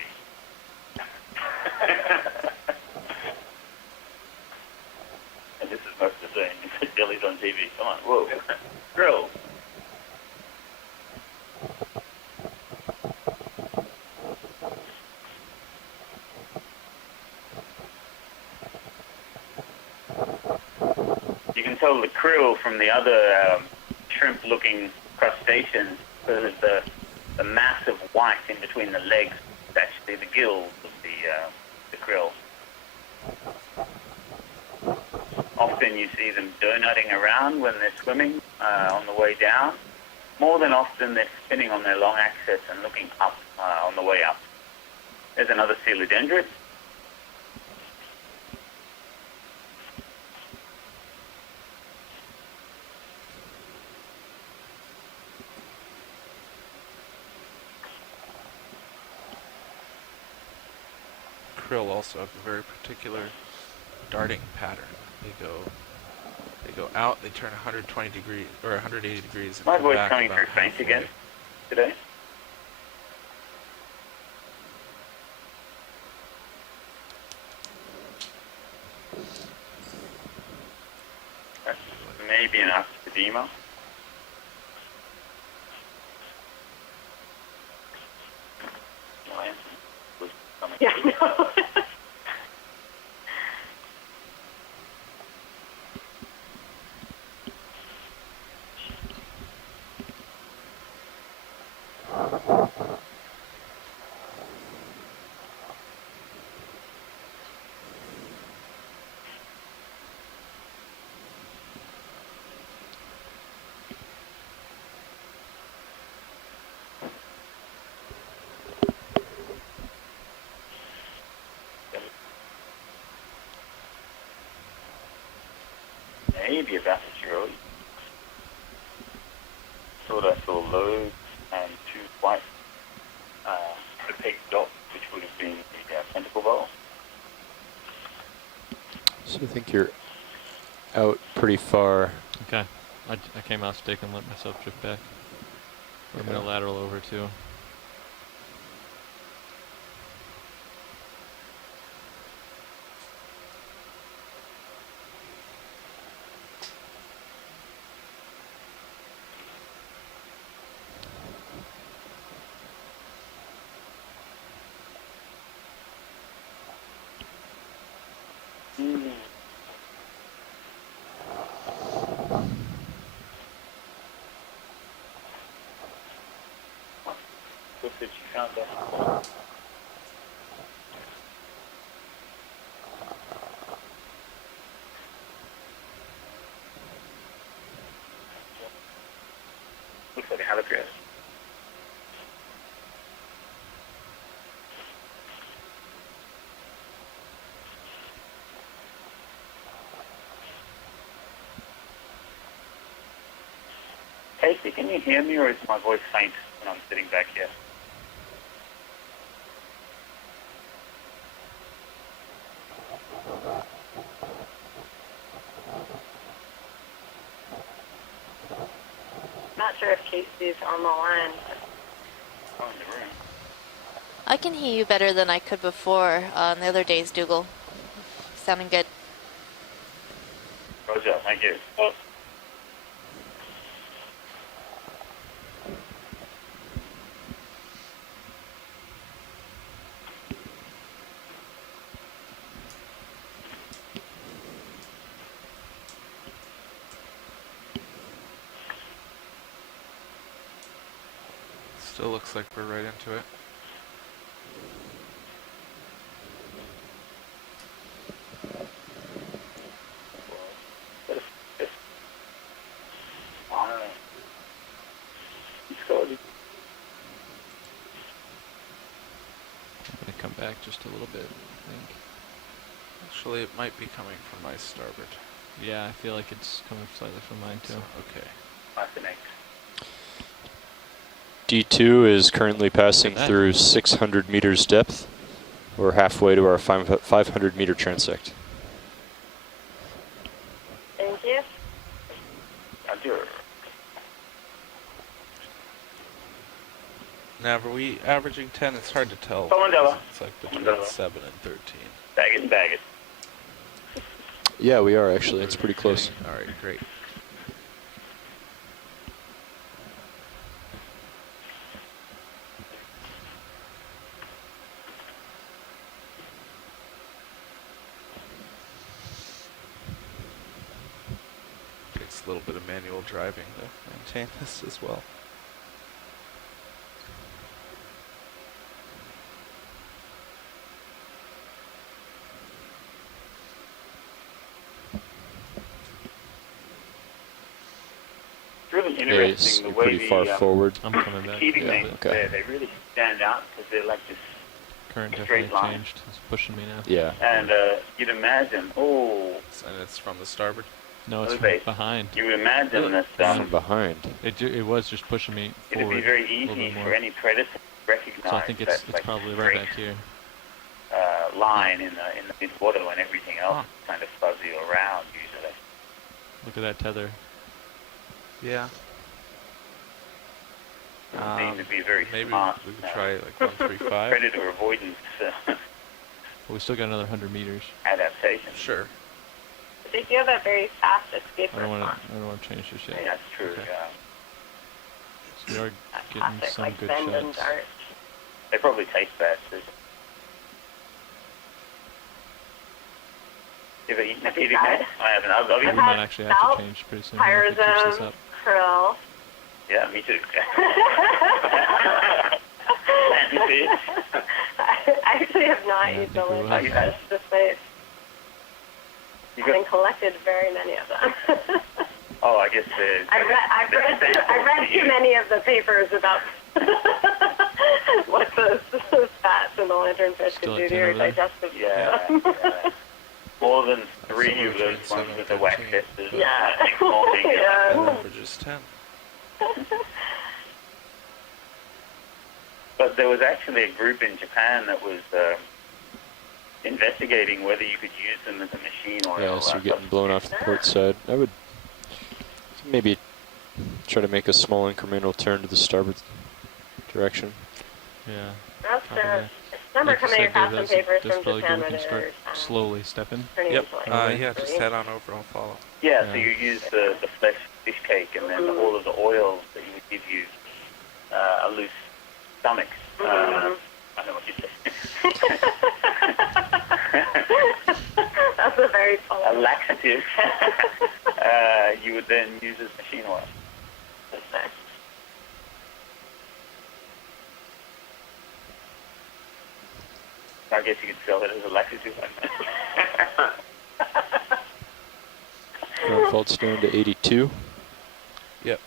And this is much the same. Billy's on TV. Come on, whoa, grill. You can tell the krill from the other shrimp-looking crustaceans because of the massive white in between the legs. It's actually the gills of the krill. Often you see them donutting around when they're swimming on the way down. More than often they're spinning on their long axis and looking up on the way up. There's another coelodendron. Krill also have a very particular darting pattern. They go out, they turn 120 degrees or 180 degrees. And My come voice back coming about through faint halfway. again today. That's maybe enough for demo. Yeah, I know. Maybe about a year old. Thought I saw loads and two white opaque dots, which would have been the tentacle bowl. So I think you're out pretty far. Okay. I came out stick and let myself drift back. I'm going to lateral over too. Good that you found that. Looks like a helicopter. Casey, can you hear me, or is my voice faint when I'm sitting back here? Not sure if Casey's on the line. Oh, in the room. I can hear you better than I could before on the other days, Dougal. Sounding good. Roger, thank you. Still looks like we're right into it. I'm going to come back just a little bit, I think. Actually, it might be coming from my starboard. Yeah, I feel like it's coming slightly from mine too. So, okay. Fascinating. D2 is currently passing through 600 meters depth. We're halfway to our 500 meter transect. Thank you. Roger. Now, are we averaging 10? It's hard to tell. Mandela. It's like between Mandela. 7 and 13. Bag it and bag it. Yeah, we are actually. It's pretty close. All right, great. Takes a little bit of manual driving to maintain this as well. Really Yeah, interesting the way pretty far forward. I'm coming the back. heating Yeah, things okay. there, they really stand out because they're like this Current straight definitely line. changed. It's pushing me now. Yeah. And you'd imagine, And it's from the starboard. No, it's Oh, from base. behind. you would imagine that From behind. It was just pushing me it'd forward be very a little easy bit more. for any predator to recognize So I think it's that, like, probably straight, right back here. line in the midwater when everything else is kind of fuzzy around usually. Look at that tether. Yeah. Seem to be very Maybe smart we could try like 135. predator avoidance Well, we still got another 100 meters. adaptation. Sure. They do have a very fast escape I don't want response. to change this Yeah, yet. that's true. Okay. So we are getting Classic, some like good bend and shots. dart. They probably taste bad too. You ever eaten a kitty cat? I haven't. I've We eaten. might actually have Salt, to change pretty soon. I have to push this Pyrazone, up. krill. Yeah, me too. I actually have not Yeah, I used think we only will. fish despite You having got, collected very many of them. oh, I guess I've read too many of the papers about what those fats in the lanternfish Still can do at to 10 your over there? digestive Yeah, system. yeah. More than 3 Somewhere of those between ones 7 with and the wax 13. testers. Yeah. Next morning, Yeah. Averages 10. But there was actually a group in Japan that was investigating whether you could use them as a machine oil. Yeah, so you're getting blown off the port side. I would maybe try to make a small incremental turn to the starboard direction. Yeah. That's probably. remember Like you coming said, across Dave, some papers that's from probably Japan good. We where can start they're slowly stepping. turning Yep. into like Yeah, just head on over. I'll follow. Yeah, Yeah. so you use the fish cake and then all of the oils that you would give you a loose stomach. I don't know what you say. That's a very A laxative. You would then use as machine oil. That's nice. I guess you could sell it as a laxative. Ground fault's down to 82. Yep.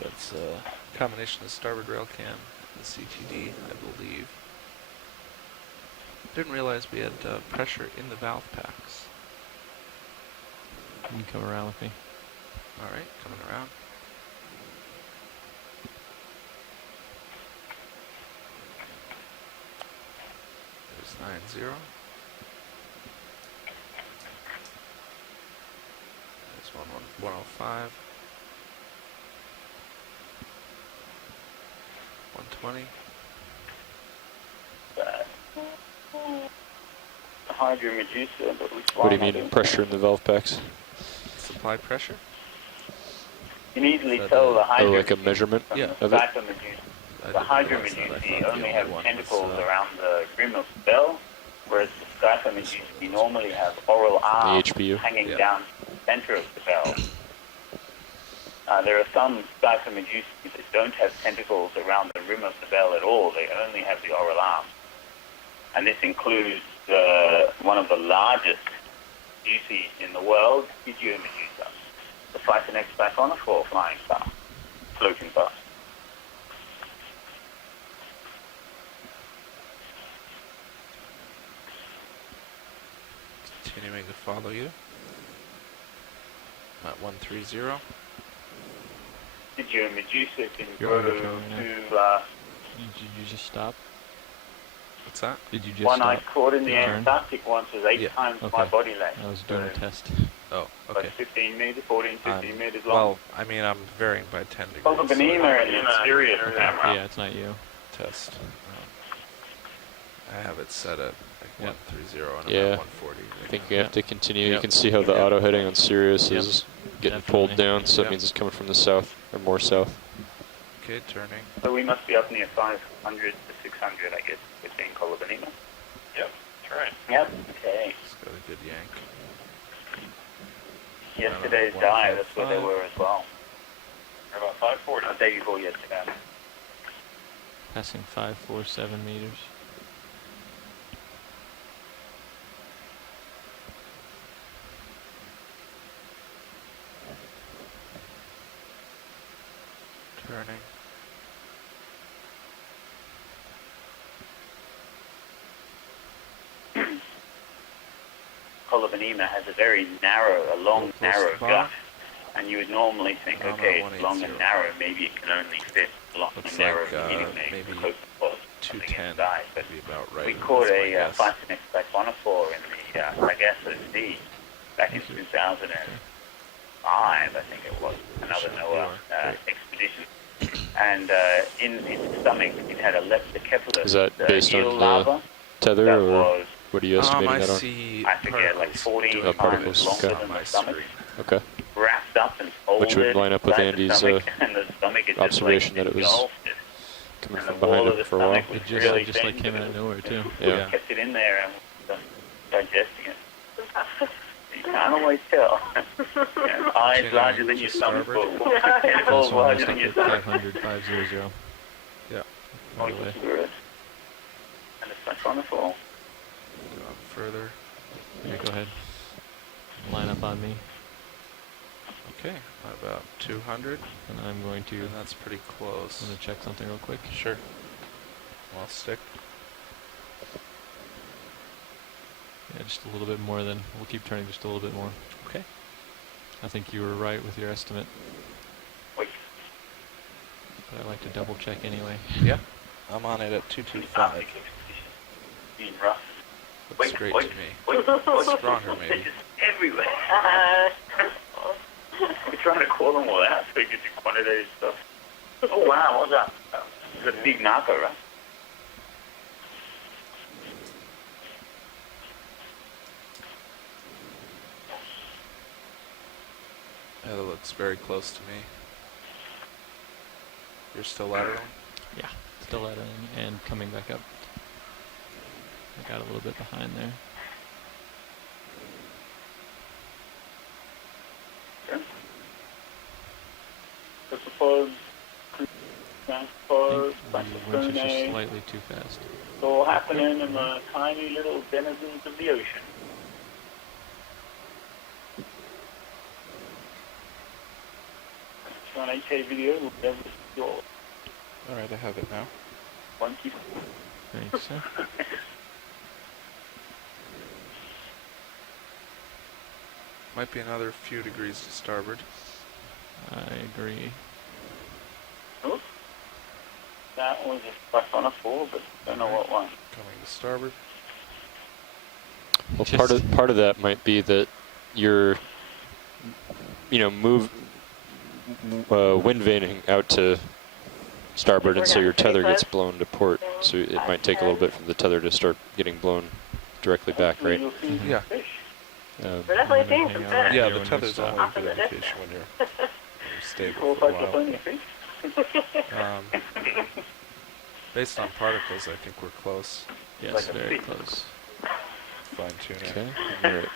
That's a combination of starboard rail cam and CTD, I believe. Didn't realize we had pressure in the valve packs. You can come around with me. All right, coming around. There's 90. There's 105. 120. The Hydro Medusa, but we What do you mean, pressure in the valve packs? Supply pressure? You can easily That tell the Oh, Hydro like a measurement Yeah. of it? Medusa. The Hydro Medusa only have tentacles around the rim of the bell, whereas the Skyper Medusa normally have oral arms HPU. hanging Yeah. down the center of the bell. There are some Skyper Medusa that don't have tentacles around the rim of the bell at all. They only have the oral arms. And this includes one of the largest species in the world, Midwater Medusa, the Phyton X Biphonophore flying past, floating past. Continuing to follow you. I'm at 130. Midwater Medusa can You're go on the trail right to Did you just stop? What's that? Did you just one stop? I caught in the Turn? Antarctic once was 8 Yeah. times Okay. my body length. I was doing a So, test. Oh, like okay. 15 meters, 14, 15 meters long. Well, I mean, I'm varying by 10 degrees. Well, the Benema and the Sirius Yeah, camera. it's not you. Test. I have it set at like Yeah. 130 and Yeah. I'm at 140. I think you have to continue. You Yep. can see how the auto heading on Sirius Yep. is getting pulled Definitely. down, so Yep. it means it's coming from the south, or more south. Okay, turning. So we must be up near 500 to 600, I guess, between Benema. Yep, that's right. Yep. Okay. It's got a good yank. Yesterday's dive, that's where they 155. were as well. We're about 540. The day before yesterday. Passing 547 meters. Turning. Benema has a very narrow, a long, Close narrow to the bottom. gut. And you would normally think, I'm okay, at it's long and 180. narrow, maybe it can only fit long Looks and narrow, like, meaning maybe close to the bottom, something 210 inside. But would be about right. we That's caught my a guess. Phyton X Biphonophore in the Sargasso Sea back in 2005, I think it was, another NOAA expedition. And in its stomach, it had a leptocephalus Is that based eel on larva tether, that or was, what are you estimating I that on? see I forget, like 14 doing times particles, longer okay. than my the stomach, screen. Okay. wrapped up and folded Which would line up with inside the Andy's, stomach, and the stomach is observation just, like, that it was engulfed it. Coming And from the wall behind of it the for a while. stomach was It just, really just like thin came out because of nowhere too. Yeah. kept it in there and was digesting it. You can't always tell. Eyes Chin larger out than to your stomach, starboard. tentacles This one larger is than up your at stomach. 500, 500. Yeah. Right away. And it's like on the floor. Go up further. Here, go ahead. Line up on me, Okay, about 200. and I'm going to. And that's pretty close. I'm going to check something real quick. Sure. I'll stick. Yeah, just a little bit more than. We'll keep turning just a little bit more. Okay. I think you were right with your estimate, Wait. but I like to double check anyway. Yeah. I'm on it at 225. being rough. Looks great to me. Stronger, maybe. They're just everywhere. We're trying to call them all out so we get the quantitative stuff. Oh wow, what's that? It's a big narco, right? Yeah, that looks very close to me. You're still lateraling? Yeah, still lateraling and coming back up. I got a little bit behind there. Okay. I suppose transport, I think the winch is just slightly too fast. it's all happening in the tiny little denizens of the ocean. It's an 8K video, whatever it's yours. Alright, I have it now. One keep. Thanks, sir. Might be another few degrees to starboard. I agree. Oh, that was a plus on a 4, but don't know what one. Coming to starboard. Well, part of that might be that you're, wind vaning out to starboard, and so your tether gets blown to port. So it might take a little bit for the tether to start getting blown directly back, right? Yeah. We're definitely seeing some fish. Yeah, the tether's only a good indication when you're stable for a while. Based on particles, I think we're close. Yes, very close. Fine tuning. Okay, we're at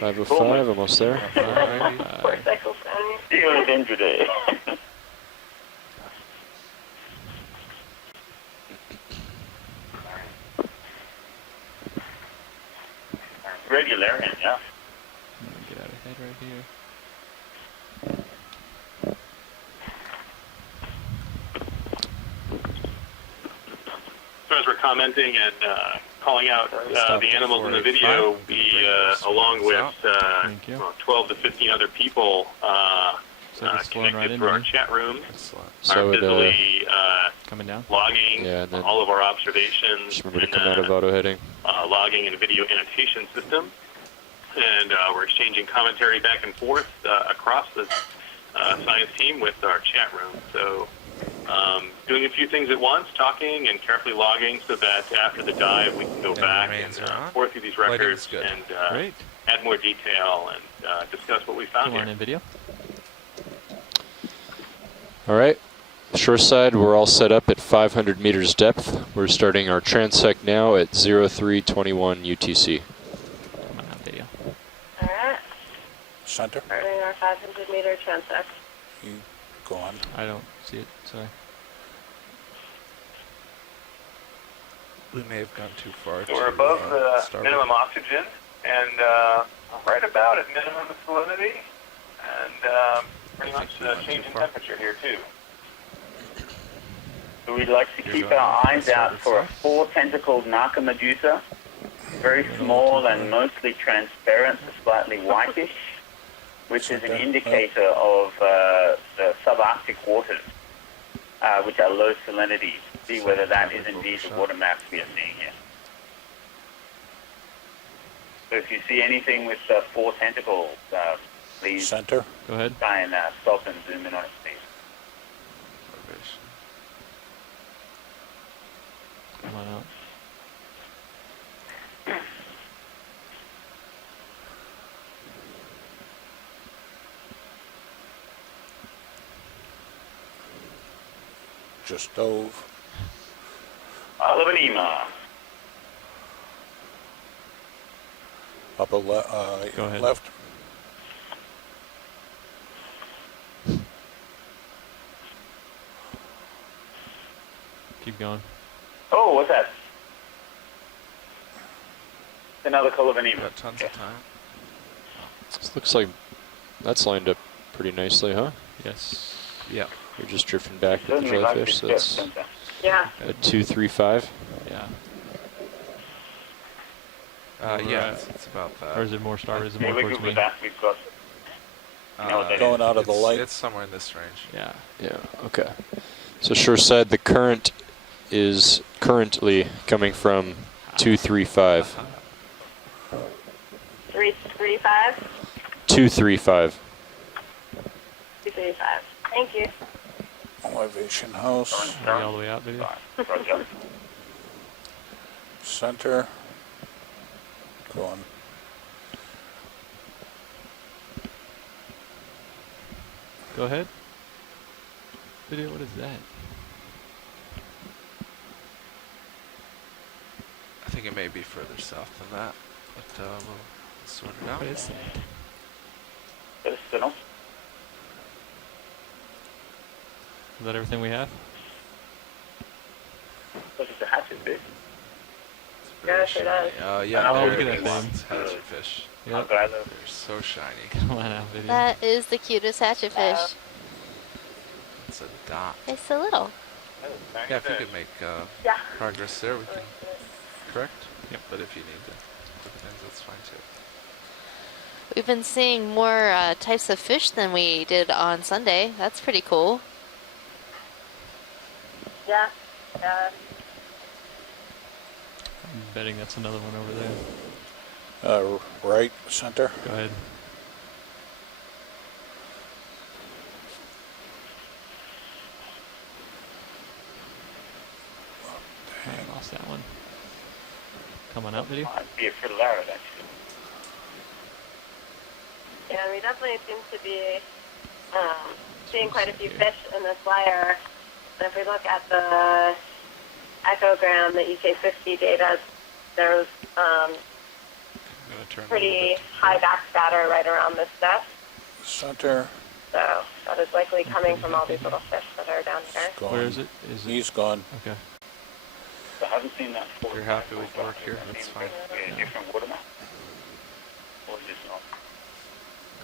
505, almost there. 590. See you at Danger Day. Regularian, yeah. Get out ahead right here. So as we're commenting and calling out the animals in the video, we, along with 12 to 15 other people connected to our chat room, are busily coming down, logging all of our observations. Just remember to come out of auto heading. Logging and video annotation system. And we're exchanging commentary back and forth across the science team with our chat room. So doing a few things at once, talking and carefully logging so that after the dive we can go back and pour through these records and add more detail and discuss what we found here. In video. All right. Shore side, we're all set up at 500 meters depth. We're starting our transect now at 0321 UTC. Come on, video. All right. Center. Starting our 500 meter transect. You go on. I don't see it, sorry. We may have gone too far. So we're above the minimum oxygen and right about at minimum salinity and pretty much changing temperature here too. So we'd like to keep our eyes out for a 4-tentacled narcomedusa, very small and mostly transparent, slightly whitish, which is an indicator of the subarctic waters, which are low salinity. See whether that is indeed the water maps we are seeing here. So if you see anything with 4 tentacles, please Center. Go ahead. Try and stop and zoom in on it, please. Come on out. Just dove. Alabanima. Upper Go ahead. left. Keep going. Oh, what's that? Another Colavanima. Got tons of time. This looks like that's lined up pretty nicely, huh? Yes. Yeah. You're just drifting back with the jellyfish, so that's Yeah. a 235. Yeah. Yeah, it's about that. Or is it more starboard? Is it Yeah, more we're towards good me? with that. We've got Going out of the light. It's somewhere in this range. Yeah. Yeah, okay. So shore side, the current is currently coming from 235. 335? 235. 235. Thank you. Elevation house. Are we all the way out, video? Center. Going. Go ahead. Video, what is that? I think it may be further south than that, but we'll sort it out. What is that? Is signal? Is that everything we have? Look at the hatchet fish. Yeah, sure does. Yeah, Oh, there look at it that is. thing. It's hatchet fish. Yep. They're so shiny. Come on out, video. That is the cutest hatchet fish. It's a dot. It's so little. Yeah, if you could make Yeah. progress there, we can correct. Yep. But if you need to look at things, that's fine too. We've been seeing more types of fish than we did on Sunday. That's pretty cool. Yeah. Yeah. I'm betting that's another one over there. Right, center. Go ahead. I lost that one. Come on out, video. Be a fiddle arrow, actually. Yeah, we definitely seem to be seeing quite a few fish in this wire. And if we look at the echogram, the EK50 data, there's pretty high backscatter right around this depth. Center. So that is likely coming from all these little fish that are down here. Gone. Where is it? He's gone. Okay. I haven't seen that. If you're happy with work here, that's fine. Different water map. Or just not.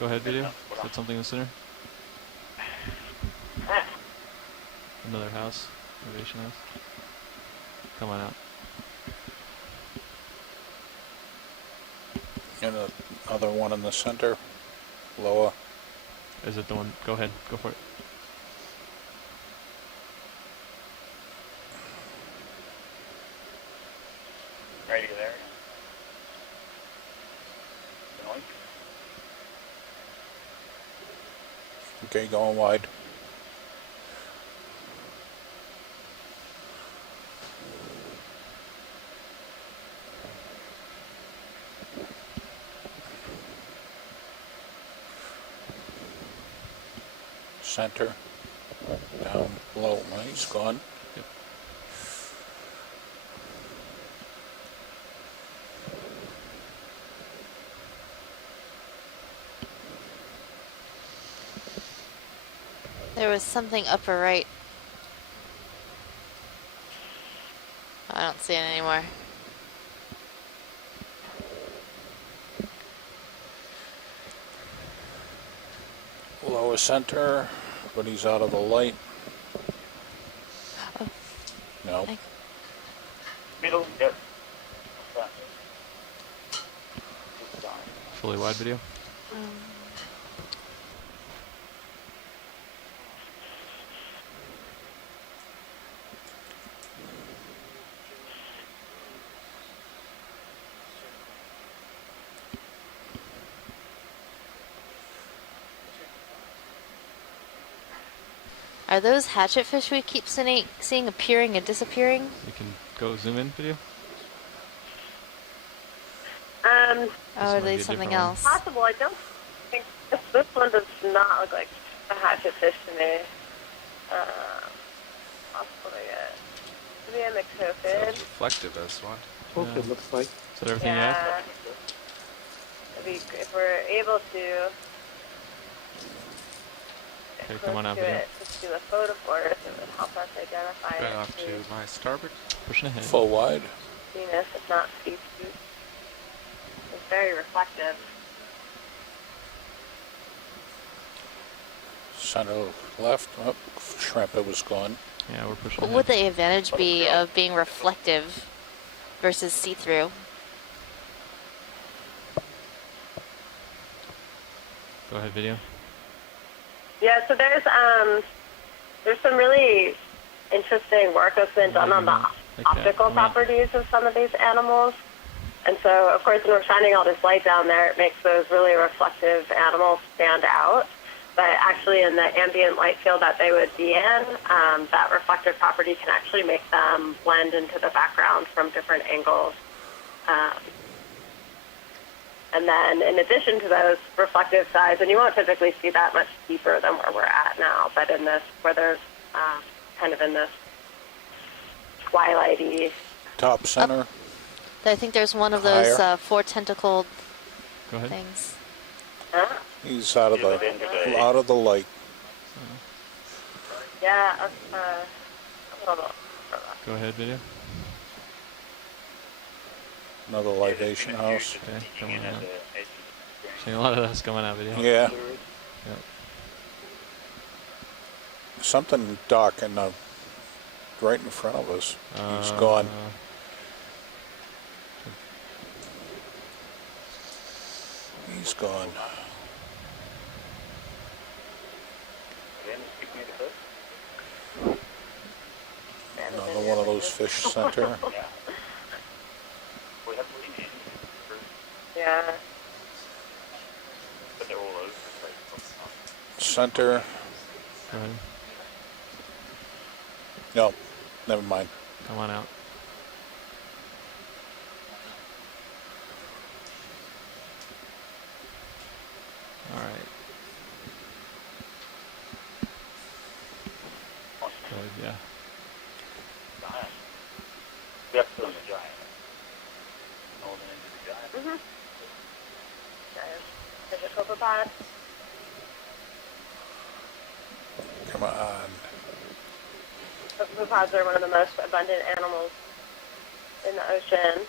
Go ahead, video. Is that something in the center? Another house. Elevation house. Come on out. And another one in the center. Lower. Is it the one? Go ahead. Go for it. Right there. Noise. Okay, going wide. Center. Down low. He's gone. Yep. There was something upper right. I don't see it anymore. Lower center, but he's out of the light. Oh. No. Middle. Yep. Fully wide video. Are those hatchet fish we keep seeing appearing and disappearing? You can go zoom in, video. Um, Or are they something else? possible. I don't think this one does not look like a hatchet fish to me. Possibly maybe a mixophid. It's reflective as one. Hope it looks like. Is that everything you have? Yeah. If we're able to Okay, get come on close out, to video. it, just do a photo for it, it would help us identify Right it off to to my starboard. Pushing ahead. Full wide. Venus, if not seafood. It's very reflective. Center left. Oh, shrimp, it was gone. Yeah, we're pushing What ahead. would the advantage be of being reflective versus see-through? Go ahead, video. Yeah, so there's some really interesting work that's been done on the optical properties of some of these animals. And so, of course, when we're shining all this light down there, it makes those really reflective animals stand out. But actually, in the ambient light field that they would be in, that reflective property can actually make them blend into the background from different angles. And then, in addition to those reflective sides, and you won't typically see that much deeper than where we're at now, but in this, where there's kind of in this twilighty top center. I think there's one of those four tentacled things. He's out of the light. Yeah. Go ahead, video. Another libation house. Okay, coming out. Seeing a lot of that's coming out, video. Yeah. Yep. Something dark and right in front of us. He's gone. He's gone. Another one of those fish center. Yeah. Center. No, never mind. Come on out. All right. Good, yeah. Mm-hmm. There's a copepod. Come on. Copepods are one of the most abundant animals in the ocean.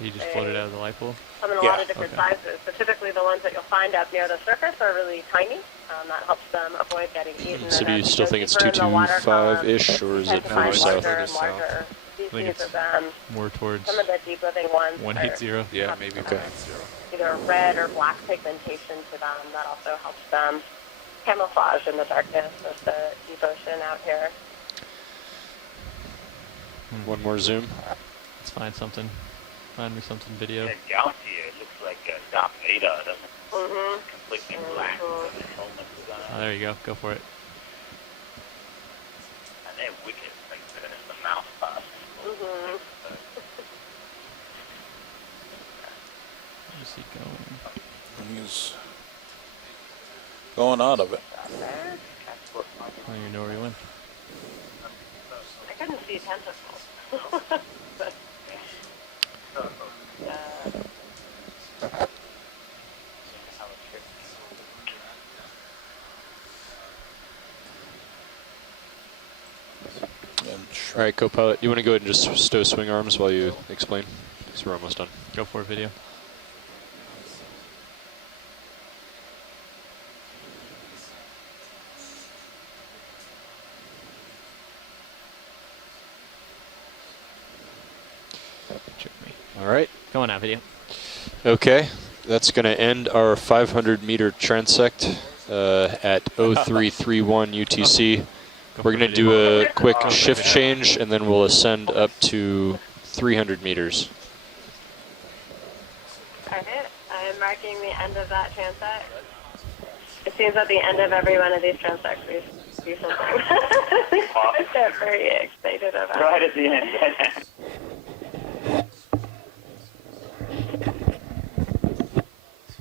You just floated out of the light pool? Come in a lot of different sizes. So typically the ones that you'll find up near the surface are really tiny. That helps them avoid getting eaten. So do you still think it's 225-ish, or is it further south? Larger species of them. More towards some of the deep living ones. 180. Yeah, maybe 180. Either red or black pigmentation to them. That also helps them camouflage in the darkness of the deep ocean out here. One more zoom. Let's find something. Find me something video. That galaxy here looks like Darth Vader, doesn't it? Mm-hmm. Completely black. Oh, there you go. Go for it. And they're wicked, like the mouth part. Mm-hmm. Where's he going? He's going out of it. I don't even know where he went. I couldn't see tentacles. But, All right, co-pilot, you want to go ahead and just stow swing arms while you explain? Because we're almost done. Go for it, video. Check me. All right. Going out, video. Okay, that's going to end our 500-meter transect at 0331 UTC. We're going to do a quick shift change, and then we'll ascend up to 300 meters. alright, I'm marking the end of that transect. It seems at the end of every one of these transects we do something. I get very excited about it. Right at the end.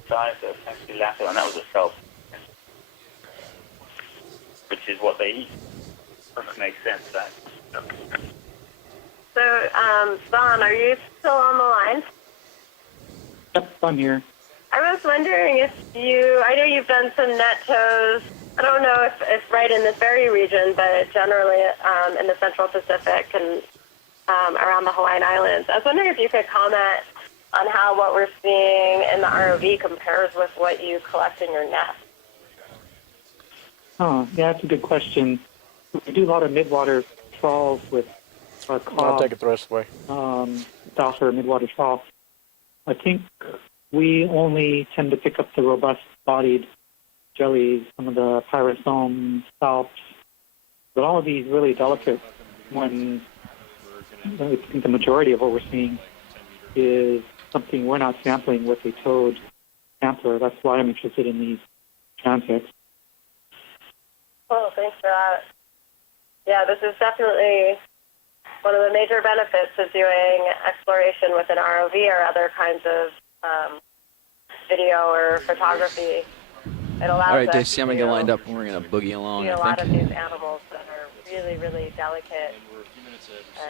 Scientists actually lasso, and that was a self, which is what they eat. Doesn't make sense, that. So, Don, are you still on the line? Yep, I'm here. I was wondering if I know you've done some net tows. I don't know if right in this very region, but generally in the Central Pacific and around the Hawaiian Islands. I was wondering if you could comment on how what we're seeing in the ROV compares with what you collect in your net. Oh, yeah, that's a good question. We do a lot of midwater trawls with our I'll cob, take it the rest of the way. Doffer midwater trawl. I think we only tend to pick up the robust-bodied jellies, some of the pyrosome salps, but all of these really delicate when I think the majority of what we're seeing is something we're not sampling with a towed sampler. That's why I'm interested in these transects. Oh, thanks for that. Yeah, this is definitely one of the major benefits of doing exploration with an ROV or other kinds of video or photography. It allows All right, us Dave, see, I'm going to to get lined up and we're going to boogie along, see a I lot of think. these animals that are really, really delicate.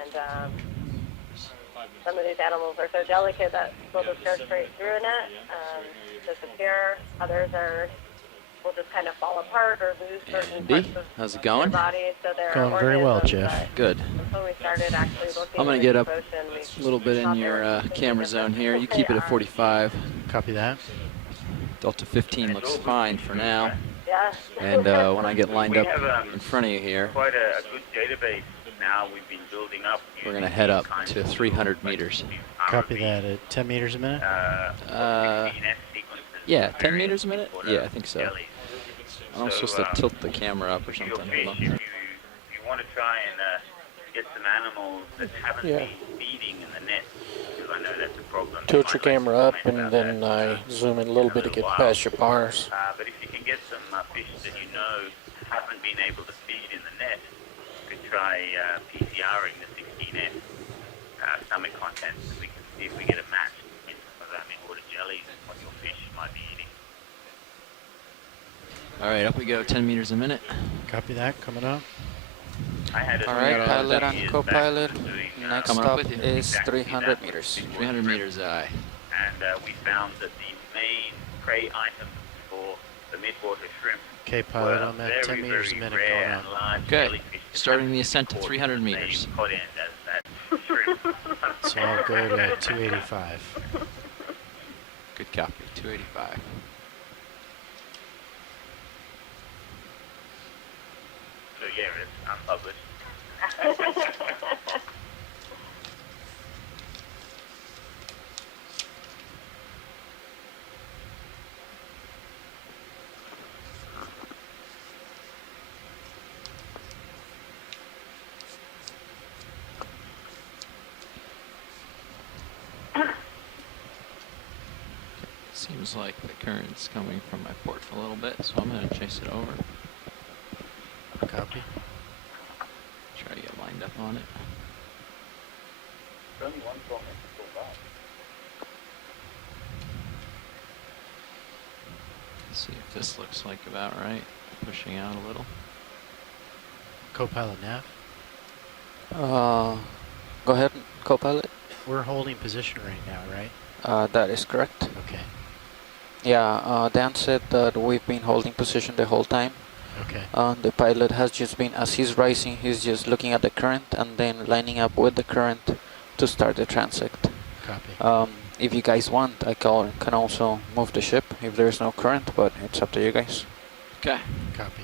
And some of these animals are so delicate that they'll just go straight through a net, disappear. Others will just kind of fall apart or lose certain parts of how's it their going? body. So they're Going very well, organisms Jeff. that Good. until we started actually looking I'm going at to get the up ocean, a little bit in your camera zone here. You keep it at 45. Copy that. Delta 15 looks fine for now. Yeah. And when I get lined up in front of you here, Quite a good database now we've been building up. we're going to head up to 300 meters. Copy that at 10 meters a minute? Yeah, 10 meters a minute? Yeah, I think so. I'm supposed to tilt the camera up or something. Hold on. If you want to try and get some animals that haven't been feeding in the net, because I know that's a problem. Tilt your camera up and then zoom in a little bit to get past your bars. But if you can get some fish that you know haven't been able to feed in the net, you could try PCRing the 16F stomach contents, and we can see if we get a match in some of that midwater jellies and what your fish might be eating. All right, up we go, 10 meters a minute. Copy that, coming up. All right, pilot and co-pilot. Next stop is 300 meters. 300 meters, aye. And we found that the main prey items for the midwater shrimp Okay, pilot, were I'm at 10 very, meters a very minute rare going and on. large Okay, jellyfish that starting the haven't ascent to been 300 caught meters. in as shrimp. So I'll go to 285. Good copy, 285. So yeah, it's unpublished. Seems like the current's coming from my port a little bit, so I'm going to chase it over. Copy. Try to get lined up on it. See if this looks like about right. Pushing out a little. Co-pilot nav. Go ahead, co-pilot. We're holding position right now, right? That is correct. Okay. Yeah, Dan said that we've been holding position the whole time. Okay. The pilot has just been, as he's rising, he's just looking at the current and then lining up with the current to start the transect. Copy. If you guys want, I can also move the ship if there's no current, but it's up to you guys. Okay. Copy.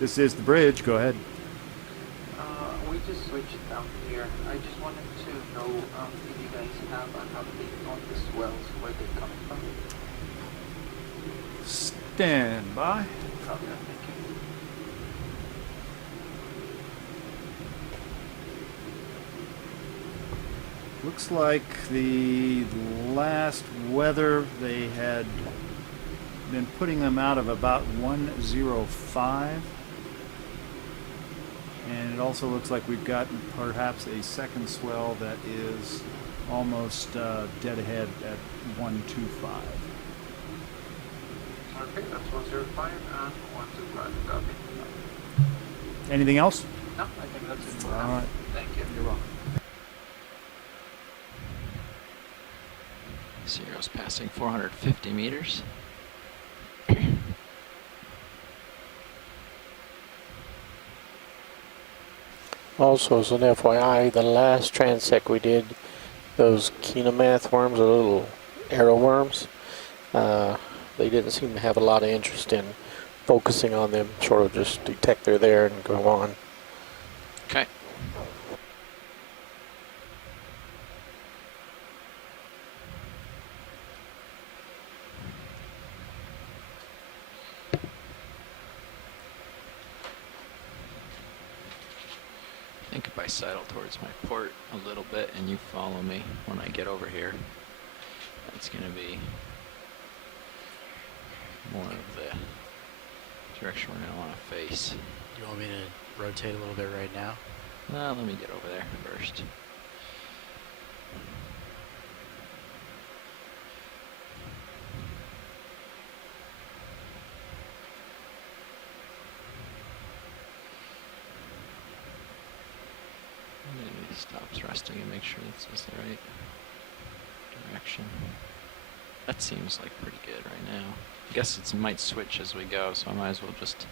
This is the bridge. Go ahead. We just switched down here. I just wanted to know if you guys have an update on the swells, where they're coming from. Stand by. Copy that, thank you. Looks like the last weather they had been putting them out of about 105. And it also looks like we've got perhaps a second swell that is almost dead ahead at 125. Okay, that's 105 and 125. Copy. Anything else? No, I think that's it for All now. right. Thank you. You're welcome. Zero's passing 450 meters. Also, as an FYI, the last transect we did, those Kenemath worms, the little arrow worms, they didn't seem to have a lot of interest in focusing on them, sort of just detect they're there and go on. Okay. think if I sidle towards my port a little bit and you follow me when I get over here, that's going to be more of the direction we're going to want to face. You want me to rotate a little bit right now? Well, let me get over there first. Maybe stop thrusting and make sure this is the right direction. That seems like pretty good right now. I guess it might switch as we go, so I might as well just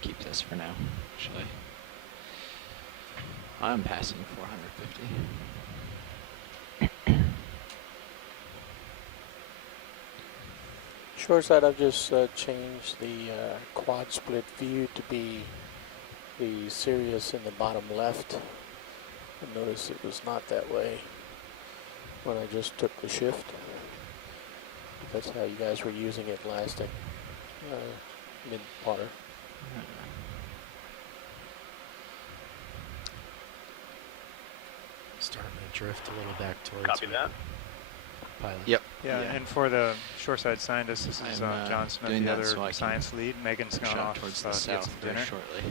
keep this for now, actually. I'm passing 450. Shoreside, I've just changed the quad split view to be the Sirius in the bottom left. I noticed it was not that way when I just took the shift. That's how you guys were using it last in Midwater. Starting to drift a little back towards Copy that. pilot. Yep. Yeah, and for the shoreside scientist, this is John Smith, the other so science lead. Megan's gone off towards to the get south some very dinner. shortly.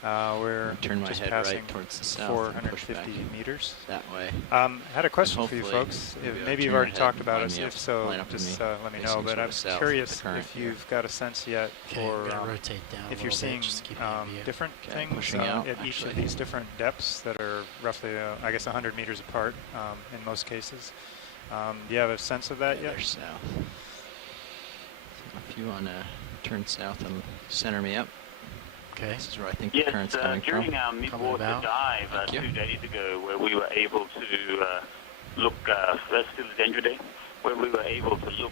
We're Turn my just head passing right towards the south and push 450 back meters. that way. Had a question for you Hopefully folks. we'll be able Maybe to you've turn already our talked head, about line it. me up, If so, line up to just me, let me facing know. But sort of I'm south with curious the current if here. you've got a sense yet Okay, for I'm gonna rotate down a if you're little seeing bit, just to keep me in view. different Okay, things pushing out, at each of actually. these different depths that are roughly, I guess, 100 meters apart in most cases. Do you have a sense of that yet? They're south. So if you want to turn south and center me up. Okay. This is where I think the Yes, current's coming during from. our Midwater dive 2 days ago, where we were able to look, first to the Dendra Day, where we were able to look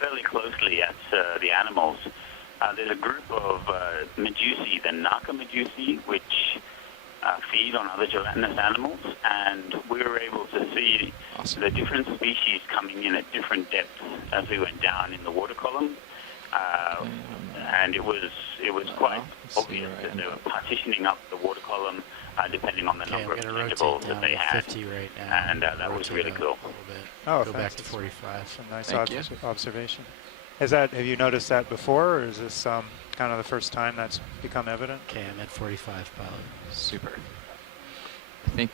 fairly closely at the animals. There's a group of medusae, the Naka medusae, which feed on other gelatinous animals, and we were able to see the different species coming in at different depths as we went down in the water column. And it was quite obvious that they were partitioning up the water column depending on the number of tentacles that they had. 50 right now. And that was really cool. Oh, Go thanks. back to 45. A nice observation. Have you noticed that before, or is this kind of the first time that's become evident? Okay, I'm at 45, pilot. Super. I think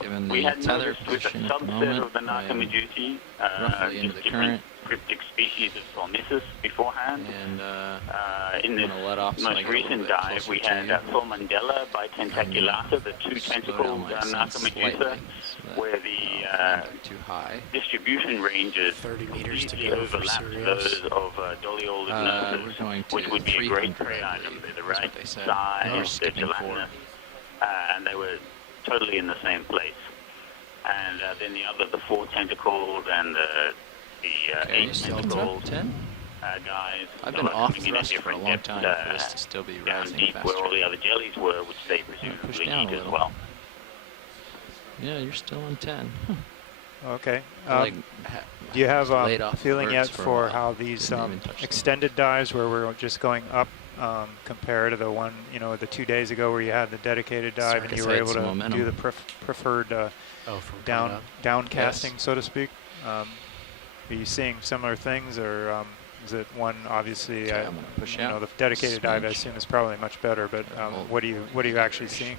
given we the had tether noticed with a position at the subset moment, of the I Naka am medusae, roughly into the different current. cryptic species of Solmissus beforehand. And in this let off so I most get a little recent bit dive, closer we to had you. Solmandella bitentaculata, the two tentacled Naka medusa, where the too high. distribution ranges 30 meters to easily go for overlap Sirius. those of Doliolus we're going to which would be a great 300, prey I item. believe, They're the is right what they said. size, We're they're skipping gelatinous, and they were totally in the same place. And then the 4 tentacled and the Okay, 8 still tentacled 10? Guys. I've that been were off coming in at thrust for a different long depths, time for this to still be down rising deep faster. where all the other jellies were, which they push presumably down a eat as little. well. Yeah, you're still on 10. Okay. Like, Do you have laid a off feeling birds yet for a for while. how these Didn't even touch them. extended dives, where we're just going up, compare to the one, the 2 days ago where you had the dedicated dive and you were able to do the preferred coming up. down casting, so to speak? Are you seeing similar things, or is it one obviously? Okay, I'm gonna push out. The dedicated dive, I Smidge. assume, is probably much better. But what are you actually seeing?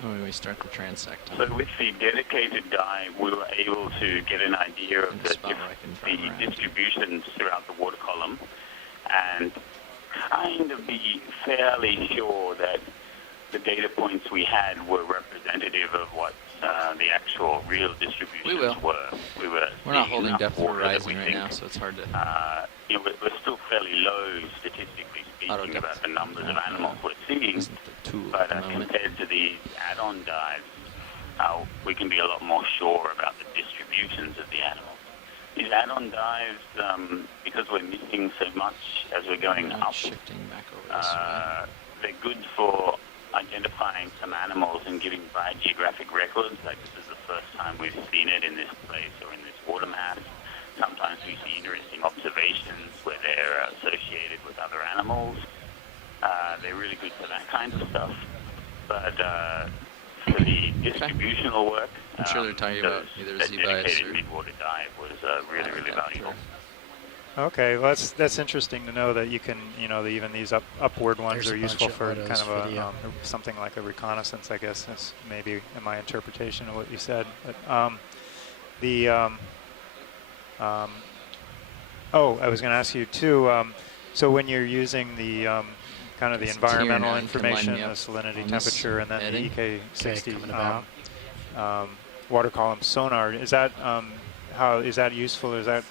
When we start the transect. So with the dedicated dive, we were able to get an idea of the distributions throughout the water column, and kind of be fairly sure that the data points we had were representative of what the actual real distributions were. We're not holding depth for rising right now, so it's hard to. We're still fairly low statistically speaking about the numbers of animals we're seeing, but compared to these add-on dives, we can be a lot more sure about the distributions of the animals. These add-on dives, because we're missing so much as we're going up, shifting back over this way. they're good for identifying some animals and giving biogeographic records. Like this is the first time we've seen it in this place or in this water mass. Sometimes we see interesting observations where they're associated with other animals. they're really good for that kind of stuff. But for the distributional work, I'm sure they're talking about either that Z-Bias dedicated or midwater dive was really, really valuable. Okay, well, that's interesting to know that you can, even these upward ones There's are a useful bunch of for photos kind of video. something like a reconnaissance, I guess, is maybe in my interpretation of what you said. But I was going to ask you too. So when you're using the kind of the Guess it's here environmental now. You can line information, me the up salinity, on this temperature, and then heading. the Okay, coming about. EK60 water column sonar, is that how is that useful? Is that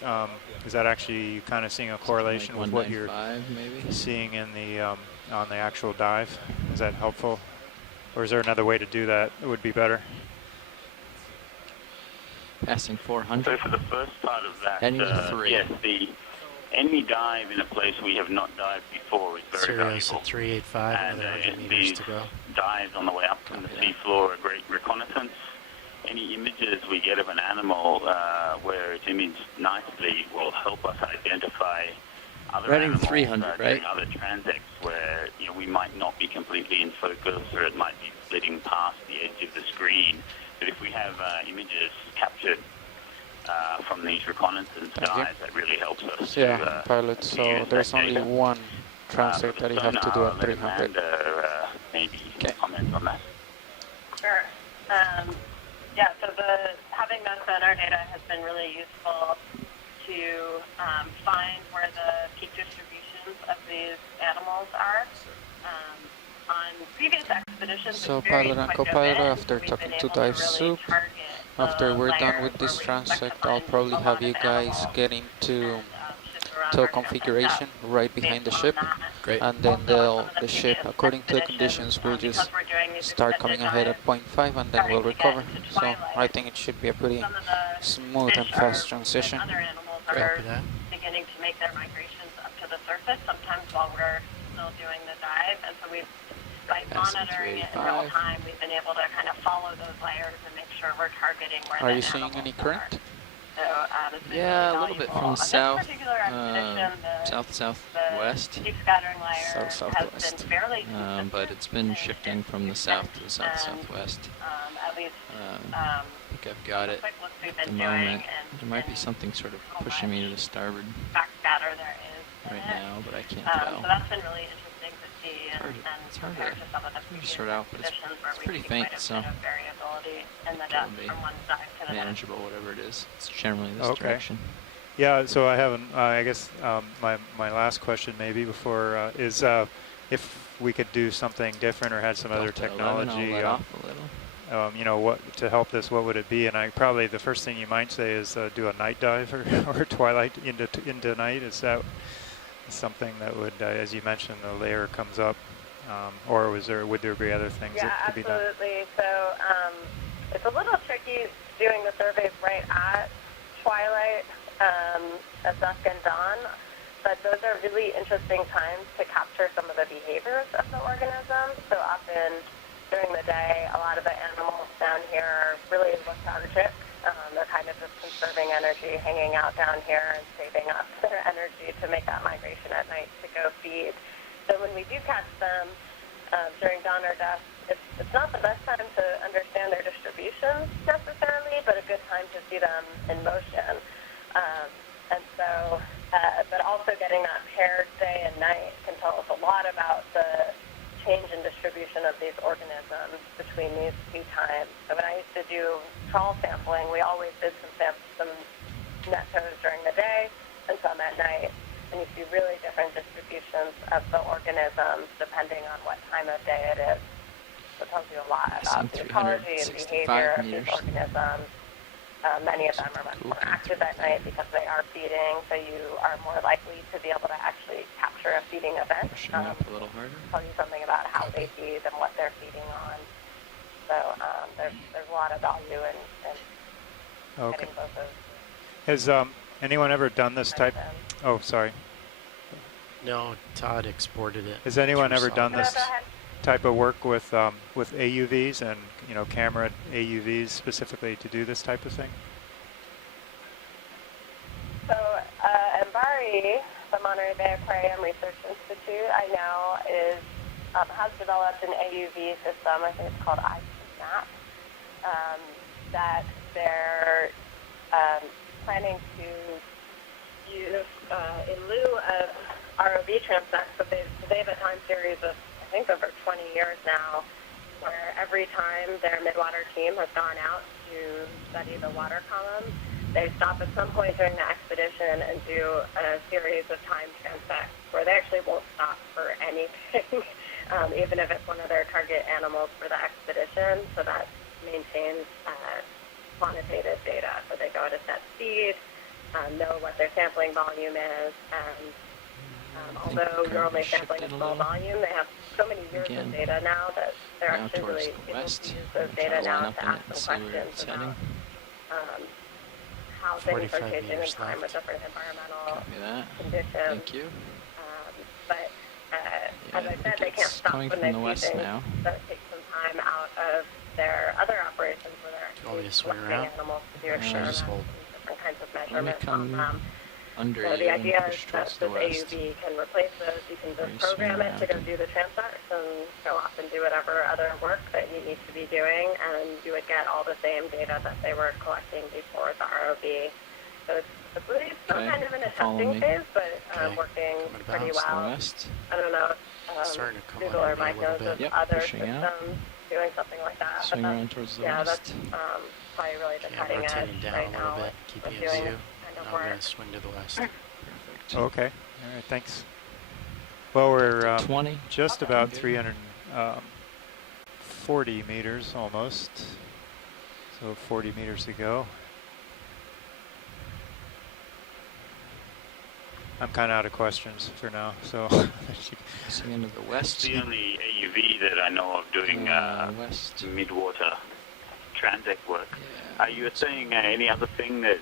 actually kind of seeing a correlation like with what you're 195 maybe? seeing in the on the actual dive? Is that helpful, or is there another way to do that that would be better? Passing 400. So for the first part of that, Heading to 3. yes, any dive in a place we have not dived before is very Sirius valuable. at 385, And another 100 meters these to go. dives on the way up from the seafloor are great reconnaissance. Any images we get of an animal where it's imaged nicely will help us identify other Heading animals 300, during right? other transects where we might not be completely in focus or it might be flitting past the edge of the screen. But if we have images captured from these reconnaissance dives, that really helps us. Yeah, pilot. So there's only one transect that you have to do at 300. Maybe comment on that. Sure. Yeah, so having that sonar data has been really useful to find where the peak distributions of these animals are. On previous expeditions, So it's varied pilot and quite a co-pilot, bit. after We've talking been to able Dive really Soup, target after we're done layers with this where we expect transect, to I'll find probably a have lot you of guys animals get into ship around tow our configuration right behind the ship, Great. and then the ship, according to the conditions, will just start coming ahead at 0.5, and then we'll recover. So I think it should be a pretty smooth and fast transition. Other animals are beginning to make their migrations up to the surface, sometimes while we're still doing the dive. And so by monitoring it in real time, we've been able to kind of follow those layers and make sure we're targeting where Are the you seeing animals any current? So, it's been Yeah, really a little bit valuable. from On this south, particular expedition, southwest, the deep scattering layer has southwest. been fairly consistent. But it's been shifting from the south to the southwest. At least I think I've got it quick looks we've at the been moment. doing, and There might be something sort of pushing me to the starboard backscatter there is right now, but I can't So tell. that's been really interesting to see, and It's hard compared to to some of the previous sort out, but it's expeditions where we pretty see faint, quite a so bit of variability in the depth probably from one dive to the next. manageable, whatever it is. It's generally this Okay. direction. Yeah, so I have, I guess my last question maybe before is if we could do something different or had some other Delta 11, technology, I'll let off a little. what to help this, what would it be? And probably the first thing you might say is do a night dive or twilight into night. Is that something that would, as you mentioned, the layer comes up, or would there be other things that could be done? Yeah, absolutely. So it's a little tricky doing the surveys right at twilight, at dusk and dawn, but those are really interesting times to capture some of the behaviors of the organism. So often during the day, a lot of the animals down here are really lethargic. They're kind of just conserving energy, hanging out down here and saving up their energy to make that migration at night to go feed. So when we do catch them during dawn or dusk, it's not the best time to understand their distributions necessarily, but a good time to see them in motion. And so, but also getting that paired day and night can tell us a lot about the change in distribution of these organisms between these two times. So when I used to do trawl sampling, we always did some net tows during the day and some at night. And you see really different distributions of the organisms depending on what time of day it is. So it tells you a lot about the ecology and behavior of these organisms. Many of them are much more active at night because they are feeding, so you are more likely to be able to actually capture a feeding event. Up a little harder. Tell you something about how they feed and what they're feeding on. So there's a lot of value in getting both those. Has anyone ever done this type? Oh, sorry. No, Todd exported it. Has anyone ever through done Solid. this type of work with AUVs and camera AUVs specifically to do this type of thing? So MBARI, the Monterey Bay Aquarium Research Institute, I know is has developed an AUV system, I think it's called IPMAP, that they're planning to use in lieu of ROV transects, but they have a time series of, I think, over 20 years now, where every time their Midwater team has gone out to study the water column, they stop at some point during the expedition and do a series of time transects where they actually won't stop for anything, even if it's one of their target animals for the expedition. So that maintains quantitative data. So they go at a set speed, know what their sampling volume is, and although you're only sampling a small volume, they have so many years of data now that they're actually really able to use those data now to ask some questions about how things are changing in time with different environmental conditions. Thank you. But as I said, they can't stop when they see things that take some time out of their other operations where they're actually collecting animals to do experiments and different kinds of measurements on them. Under So the idea is that this AUV can replace those. You can just program it to go do the transects and go off and do whatever other work that you need to be doing, and you would get all the same data that they were collecting before the ROV. So it's really still kind of in a testing phase, but working pretty well. I don't know if Google or Mike knows of other systems doing something like that. Swing around towards the west. west. That's probably really the cutting edge right now. Bit, keeping it zoo. I'm going to swing to the west. Perfect. Okay. All right. Thanks. Well, we're 20. just about 340 meters almost. So 40 meters to go. I'm kind of out of questions for now, so. Swing into the west. The only AUV that I know of doing west midwater transect work. Are you saying any other thing that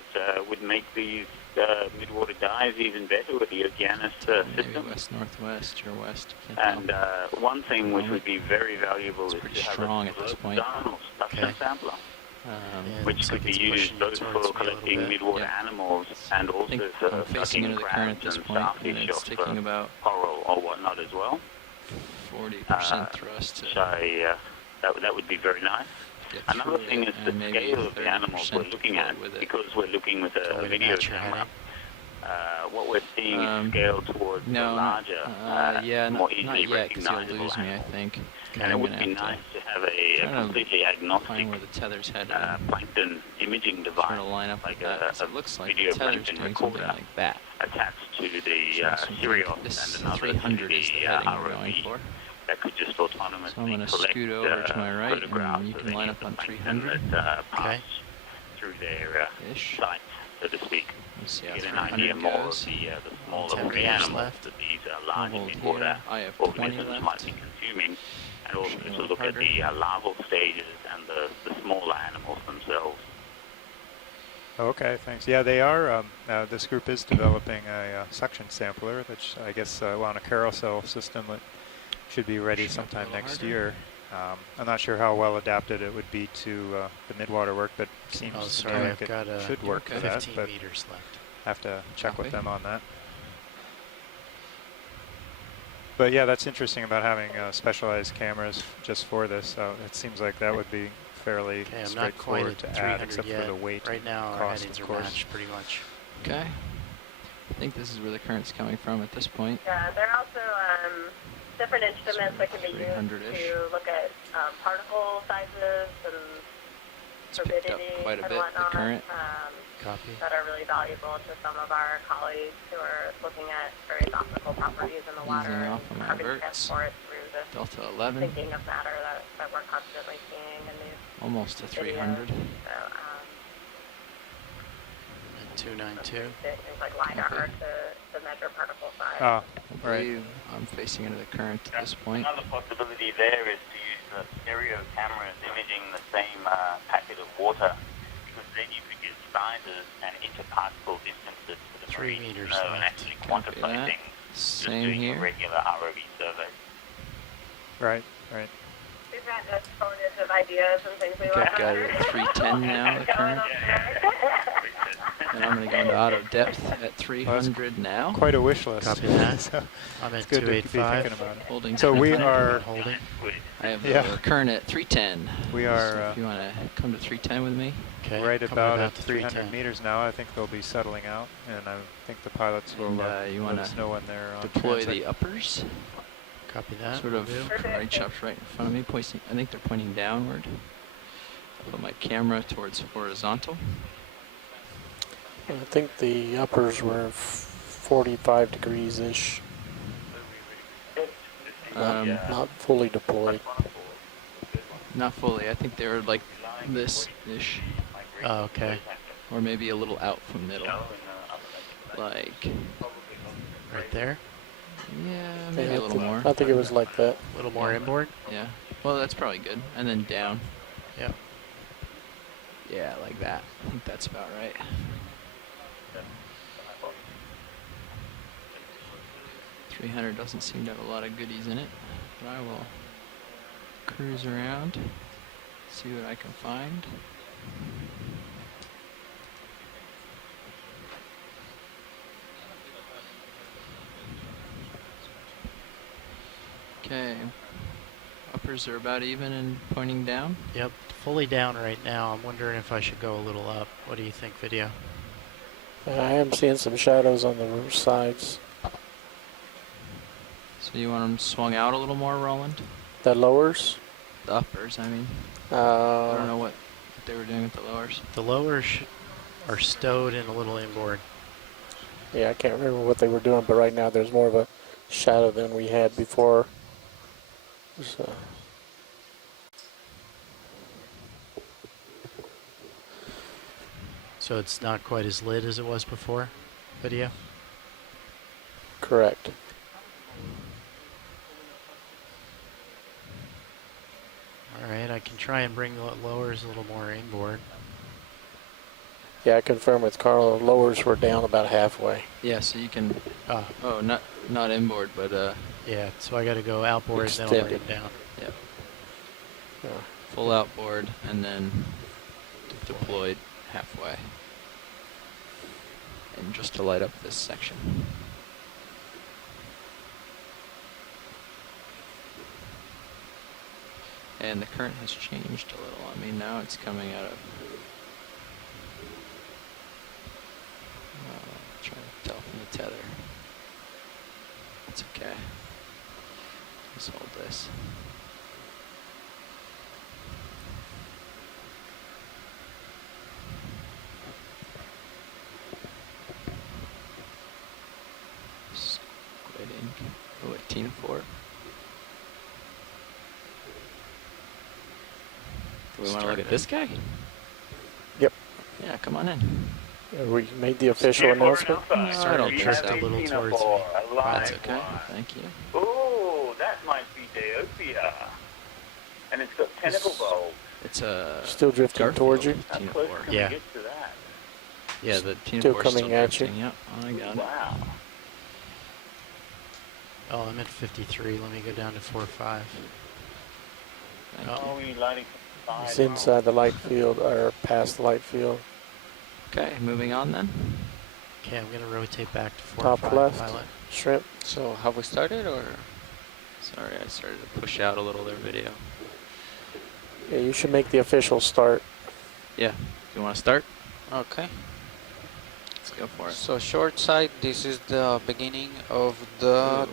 would make these midwater dives even better with the Okeanos system? Maybe west-northwest or west. And one thing which would be very valuable is to have strong at this point. suction sampler, which could be used both for collecting midwater animals and also for sucking crabs and starfish off coral or whatnot as well. 40% thrust. So that would be very nice. Another thing is the scale of the animals we're looking at, because we're looking with a video camera. What we're seeing is scale towards the larger, more easily recognizable lose me, I think. And it would be nice to have a completely agnostic plankton imaging device, like a video plankton recorder attached to the Sirius and another to the ROV. That could just autonomously so I'm going to scoot over to my right, and you can line up on 300. Pass through their sight, so to speak. Get an idea more of the smaller marine animals that these larger midwater organisms might be consuming, and also to look at the larval stages and the smaller animals themselves. Okay, thanks. Yeah, they are. This group is developing a suction sampler, which I guess on a carousel system that should be ready sometime next year. I'm not sure how well adapted it would be to the midwater work, but seems to me like it should work for that. 15 But meters left. have to check with them on that. But yeah, that's interesting about having specialized cameras just for this. So it seems like that would be fairly straightforward to add, except for the weight. Right now, and our cost, headings of are course. matched pretty much. Okay. I think this is where the current's coming from at this point. Yeah, there are also different instruments that can be used to look at particle sizes and turbidity quite a and bit, whatnot. the current. That are really valuable to some of our colleagues who are looking at various optical properties in the water and having to transport through the Delta 11. thinking of matter that we're constantly seeing in these Almost to 300. videos. So, 292. things like LiDAR to measure particle size. Oh, right. I'm facing into the current at this point. Another possibility there is to use the stereo cameras imaging the same packet of water, because then you could get sizes and interparticle distances for the 3 marine meters and left. actually quantify things just Same doing here. a regular ROV survey. Right, right. We've got a bonus of ideas and things we want to Got it at 310 now, the current. And I'm going to go into auto depth at 300 now. Quite a wish list. Copy that. So I'm at it's good to be 285. thinking about it. Holding. So we 300. are holding. I have Yeah. the current at 310. We are So if you want to come to 310 with me. Okay. right coming about at to 300 310. meters now. I think they'll be settling out, and I think the pilots will And, let you wanna us know when they're on Deploy transect. the uppers. Copy that. Sort of right chops right in front of me. Pointing. I think they're pointing downward. I'll put my camera towards horizontal. I think the uppers were 45 degrees-ish. Not fully deployed. Not fully. I think they were like this-ish. Oh, okay. Or maybe a little out from middle. Like Right there. Yeah, maybe Yeah, a little more. I think it was like that. A little more inboard. Yeah. Well, that's probably good. And then down. Yeah. Yeah, like that. I think that's about right. .300 doesn't seem to have a lot of goodies in it, but I will cruise around, see what I can find. Okay, uppers are about even and pointing down. Yep, fully down right now. I'm wondering if I should go a little up. What do you think, video? I am seeing some shadows on the roof sides. So you want them swung out a little more, Roland? The lowers? The uppers, I mean. I Uh, don't know what they were doing with the lowers. The lowers are stowed in a little inboard. yeah, I can't remember what they were doing, but right now there's more of a shadow than we had before. So. So it's not quite as lit as it was before, video? Correct. Alright, I can try and bring the lowers a little more inboard. Yeah, I confirmed with Carl, lowers were down about halfway. Yeah, so you can. Ah. Oh, not inboard, but Yeah, so I got to go outboard, then I'll bring it down. Yep. Yeah. Full outboard and then deployed halfway. And just to light up this section. And the current has changed a little. I mean, now it's coming out of. Trying to tell from the tether. It's okay. Let's hold this. Squid ink. Oh, at Team 4. Do we want to look at this guy? Yep. Yeah, come on in. We made the official announcement. No, I don't think drift so. a little towards me. That's okay. Thank you. Oh, that might be Deopia. And it's got tentacle bulbs. It's a Still drifting Garfield towards you? How Team close 4. can Yeah. we get to that? Yeah, the Team Still 4 coming still at you. drifting. Yep, I got it. Wow. Oh, I'm at 53. Let me go down to 4.5. Thank Oh, we lighting from the It's side. inside the light field, or past the light field. Okay, moving on then. Okay, I'm going to rotate back to 4.5 Top left. pilot. Shrimp. So have we started or? Sorry, I started to push out a little their video. Yeah, you should make the official start. Yeah, you want to start? Okay. Let's go for it. So short side, this is the beginning of the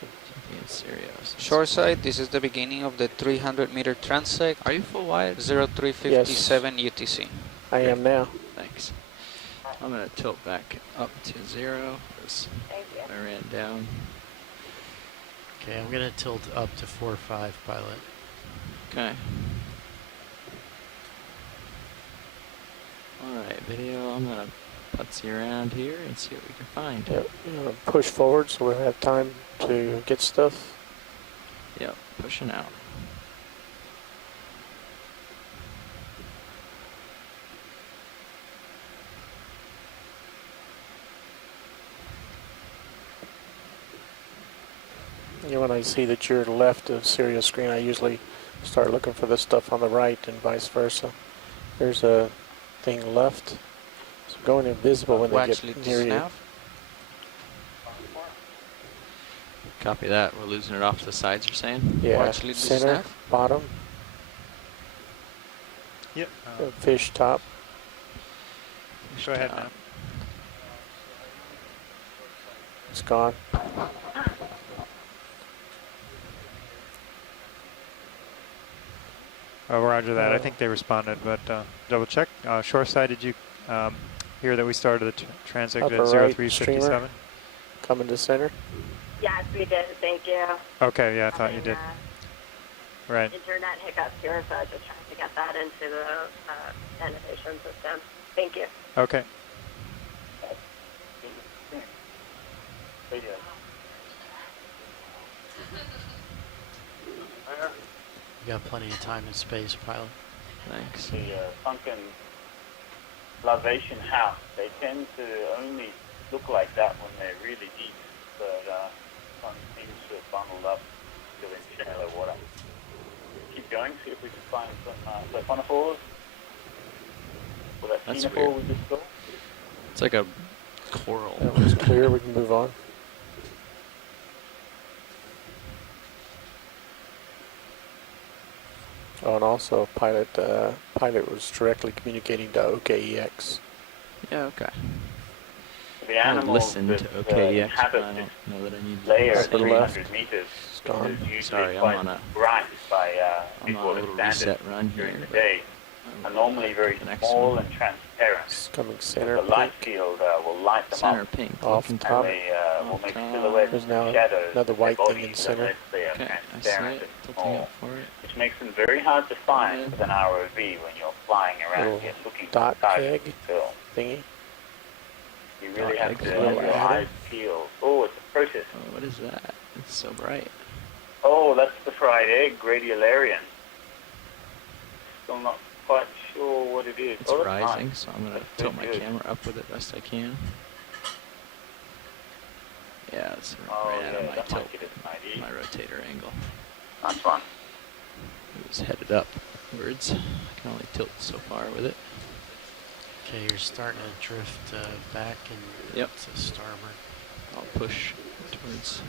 Something in Sirius. short side. This is the beginning of the 300-meter transect. Are you full wide? 0357 UTC. I am now. Thanks. I'm going to tilt back up to 0 because I ran down. Okay, I'm going to tilt up to 4.5 pilot. Okay. Alright, video. I'm going to putz around here and see what we can find. Yep. Push forward so we'll have time to get stuff. Yep, pushing out. You know, when I see that you're left of Sirius screen, I usually start looking for the stuff on the right and vice versa. There's a thing left. So going invisible when they Watch get lead near to you. nav. Copy that. We're losing it off to the sides, you're saying? Yeah, Watch lead to center, nav. bottom, Yep. fish top. Go ahead now. It's gone. Oh, roger that. I think they responded, but double check. Shoreside, did you hear that we started the transect Upper at right 0357? streamer. Coming to center. Yes, we did. Thank you. Okay, yeah, I thought you did. Right. Internet hiccups here, so I was just trying to get that into the annotation system. Thank you. Okay. You got plenty of time and space, pilot. Thanks. The sunken larvation house, they tend to only look like that when they're really deep, but one seems to have bundled up still in shallow water. Keep going, see if we can find some siphonophores. Well, that That's phenophore weird. we just saw. It's like a coral. That one's clear. We can move on. Oh, and also pilot was directly communicating to OKEX. Yeah, okay. The I animals listen that to OKEX, inhabit but I don't know that I need layer to at listen. 300 meters gone. is usually Sorry, I'm quite on a bright by I'm on a Midwater little standards reset run during here, the but day. Are normally very the next small one. and transparent. It's coming So center. the light Pink. field will light them Center up, pink. Off Looking top. and they will make top. silhouettes There's and now shadows another of their white thing in bodies center. unless they are Okay, I see transparent it. and Tilting small, up for it. which makes them very hard to find Yeah. with an ROV when you're flying around Little here looking dot for targets peg to fill. thingy. You really Dot have peg, to little let your adder. eyes peel. Oh, it's a process. Oh, what is that? It's so bright. Oh, that's the fried egg, Gradiolarian. Still not quite sure what it is. It's oh, that's rising, nice. so I'm gonna That's tilt my pretty good. camera up with it best I can. Yeah, it's Oh, right out of yeah, my that tilt, might give us an idea. my rotator angle. Nice one. It was headed upwards. I can only tilt so far with it. Okay, you're starting to drift back and Yep. to starboard. I'll push towards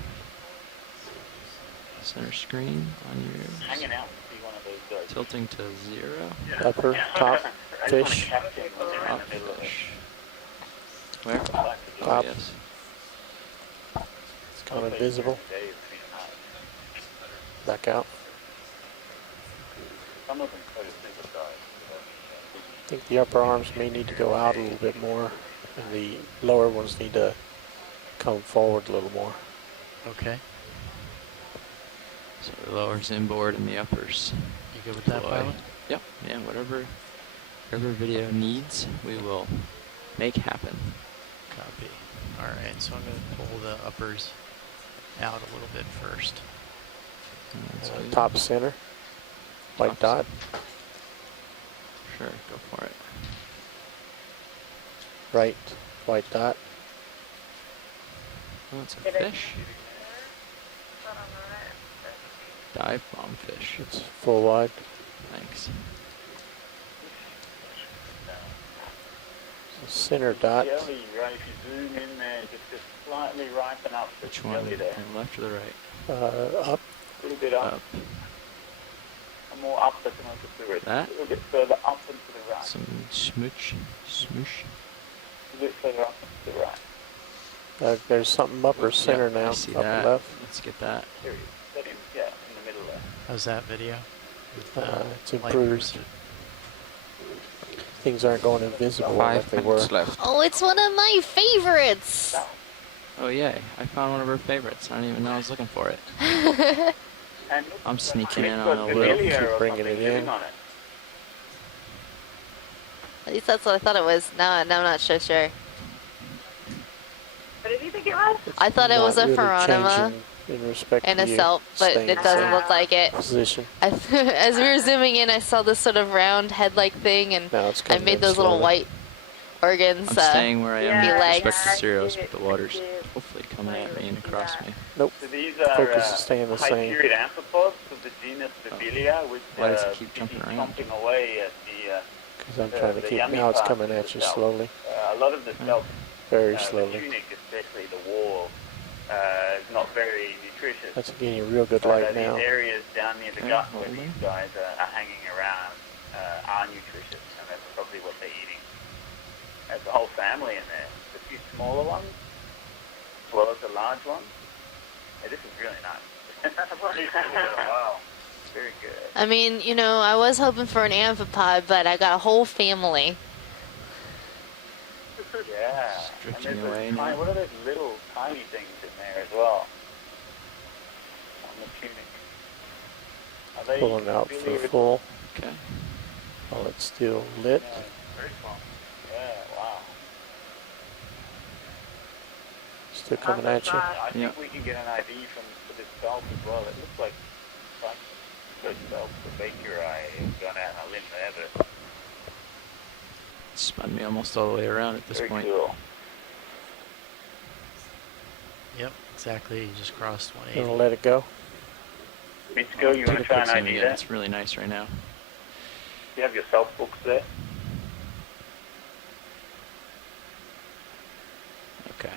center screen on your Hanging out to see one of those guys. tilting to 0. Upper, top, I just want to fish. catch him when they're in Top the middle of it. fish. Where? Top. Oh, yes. It's gone invisible. Back out. Some of them try to synthesize. I think the upper arms may need to go out a little bit more, and the lower ones need to come forward a little more. Okay. So the lower's inboard and the upper's You good with that, deploy. pilot? Yep. Yeah, whatever video needs, we will make happen. Copy. Alright, so I'm going to pull the uppers out a little bit first. Top center. White dot. Sure, go for it. Right. White dot. Oh, it's a fish. Dive bomb fish. It's full wide. Thanks. Center dot. Jelly, right? If you zoom in there, just slightly ripen up the Which one? jelly there. Left or the right? Up. A little bit up. Up. And more up the fluid. That? A little bit further up and to the right. Some smooch. Smoosh. A little bit further up and to the right. There's something upper center Yep, now. I see Up that. and left. Let's get that. There he is. That is, yeah, in the middle there. How's that video? With, It's light improved. boosted? Things aren't going invisible like 5 they were. minutes left. Oh, it's one of my favorites. Oh yay! I found one of her favorites. I didn't even know I was looking for it. And I'm sneaking in it's on got a little. vanilla Keep or bringing something it sitting in. on it. At least that's what I thought it was. Now I'm not so sure. What did you think it was? I thought it was a Not really Pharonoma changing in respect and to a you Selp, but staying it the doesn't same look like it. position. As we were zooming in, I saw this sort of round head-like thing, and Now it's I coming made in those little slowly. white organs. I'm staying where I am be with legs. respect to cereals, but the water's hopefully coming at me and across me. Nope. So these are Focus is staying the same. high-period amphipods of the genus Vivilia, which Why does it keep jumping around? chomping away at the Because I'm trying to keep, now it's coming at you slowly. A lot of the stealth, Very the slowly. tunic, especially the wall, is not very nutritious. That's getting a real good So light these now. areas down near the gut where these guys are hanging around are nutritious, and that's probably what they're eating. There's a whole family in there. A few smaller ones, as well as the large ones. Hey, this is really nice. Wow, very good. I mean, you know, I was hoping for an amphipod, but I got a whole family. Yeah. Drifting and there's away those tiny, now. what are those little tiny things in there as well? On the tunic. Are they Pulling out for really full. Okay. While it's still lit. Yeah, very small. Yeah, wow. Still coming at you. I think we can get an ID for this belt as well. It looks like good belt for Baker. I've gone out on a limb there, but Spun me almost all the way around at this very point. cool. Yep, exactly. You just crossed You 180. want to let it go? Mitsuko, you want to try an ID there? It's really nice right now. You have your self books there? Okay.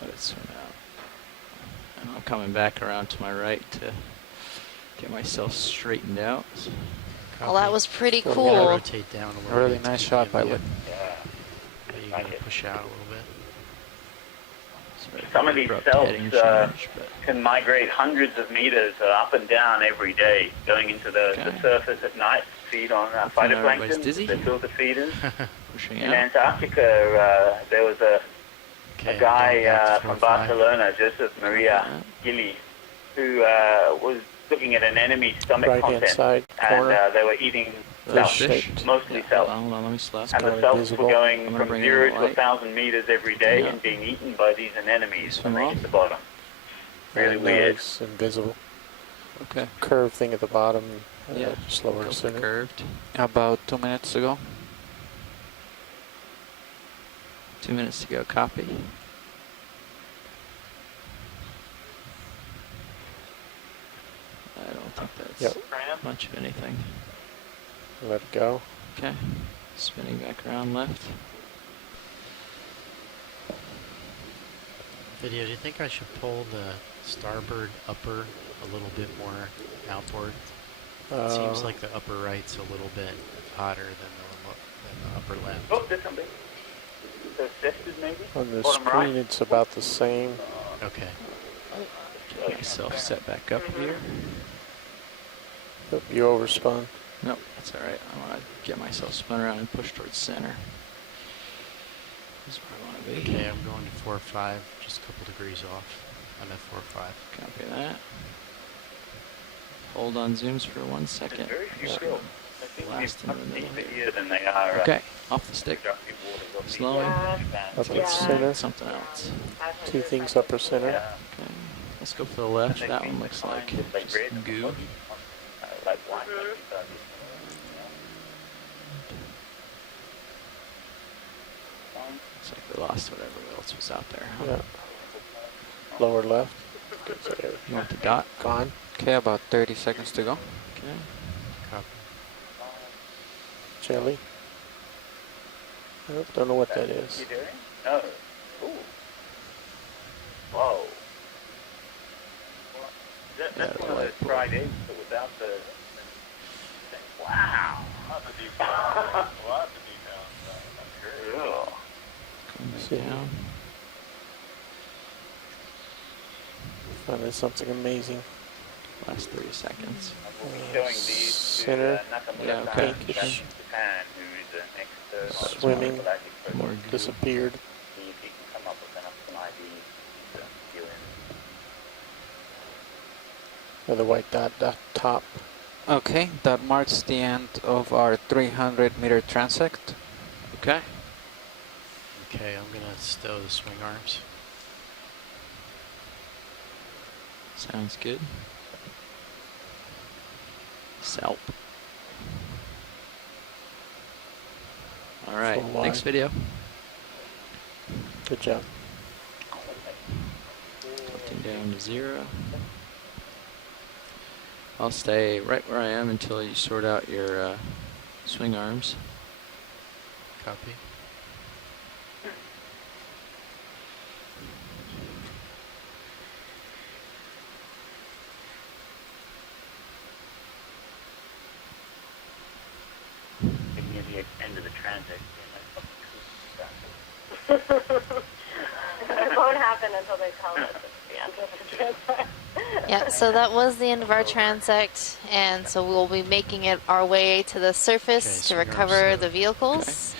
Let it swim out. And I'm coming back around to my right to get myself straightened out. Well, that was pretty You gotta cool. rotate down a little Really bit to nice keep shot, you by in the way. view. Yeah. You gotta push out a little bit. Sorry, Some of these abrupt cells heading change, but can migrate hundreds of meters up and down every day, going into the surface at night, feed on everybody's phytoplankton, dizzy. the filter feeders. pushing In out. Antarctica, there was a Okay, guy going back to from 4-5. Barcelona, Joseph Maria Gili, who was looking at an enemy stomach Right hand content, side and corner. they were eating Fish cells, shaped. mostly Yeah, cells. hold on, let me slap. And the kinda cells visible. were I'm going gonna from bring in 0 the to light. 1,000 meters every day Yeah. and being eaten by these anemones Swim when they off. hit the bottom. Really And weird. it's invisible. Okay. Curve thing at the bottom. Yeah. Just lower Go to for center. curved. About 2 minutes to go. 2 minutes to go. Copy. I don't think that's Yep. much of anything. Let it go. Okay. Spinning back around left. Video, do you think I should pull the starboard upper a little bit more outboard? It seems like the upper right's a little bit hotter than the upper left. Oh, there's something. So tested maybe? On the Bottom screen, right? it's about the same. Okay. Get myself set back up here. Yep, you overspun. Nope, that's alright. I want to get myself spun around and push towards center. This is where I want to be. Okay, I'm going to 4-5, just a couple degrees off. I'm at 4-5. Copy that. Hold on zooms for 1 second. Very few Just kills. I think blast in we're the much middle deeper here. here than they are. Okay, off the stick. Productive waters of the Slowing. Up Yeah. at center. Something else. Two things upper center. Yeah. Okay, let's go for the left. That one looks like just goo. Like wine. Looks like we lost whatever else was out there. Huh? Yeah. Lower left. You want the dot? Gone. Okay, about 30 seconds to go. Okay. Copy. Jelly. Nope, don't know what that is. You doing? No. Ooh. Whoa. That's one of those fried eggs, but without the. Wow. That's a deep down. Well, that's a deep down. That's great. Coming back down. Finding something amazing. Last 30 seconds. Showing these Center. to Yeah, okay. Japan, who is an expert. Swimming. More goo. Disappeared. See if he can come up with some IDs to fill in. The white dot top. Okay, that marks the end of our 300-meter transect. Okay. Okay, I'm going to stow the swing arms. Sounds good. Salp. Alright, Full thanks line. video. Good job. Tilting down to 0. I'll stay right where I am until you sort out your Swing arms. Copy. Near the end of the transit. It won't happen until they tell us it's the end of the transect. Yeah, so that was the end of our transect, and so we'll be making it our way to the surface to recover the vehicles.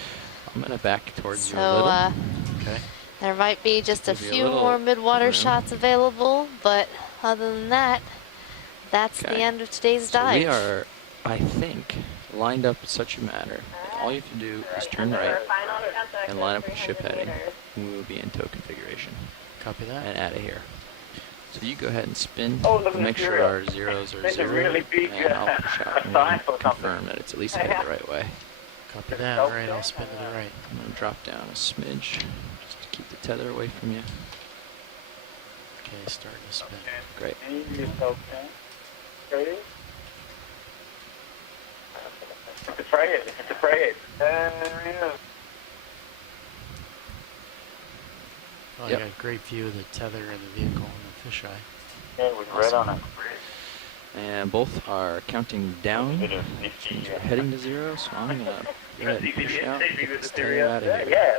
Okay. I'm gonna back towards So, you a little. Okay. There might be just a Give you a few little more midwater room. shots available, but other than that, that's the end of today's So dive. we are, I think, lined up in such a manner that all you have to do is turn right and line up with ship heading, and we will be in tow configuration. Copy that. And out of here. So you go ahead and spin, Oh, look at make the sure Fury. our zeros are There's a zero, really big, and I'll push out and sign for confirm that it's at least headed the right way. Copy that. All right, I'll spin to the right. I'm going to drop down a smidge just to keep the tether away from you. Okay, starting to spin. Great. It's a frigate. It's a frigate. There he is. Oh, Yep. I got a great view of the tether and the vehicle and the fisheye. Yeah, with red on it. And both are counting down, which means we're heading to zero, so I'm going to go ahead and push out and get this tether out of here. Yeah.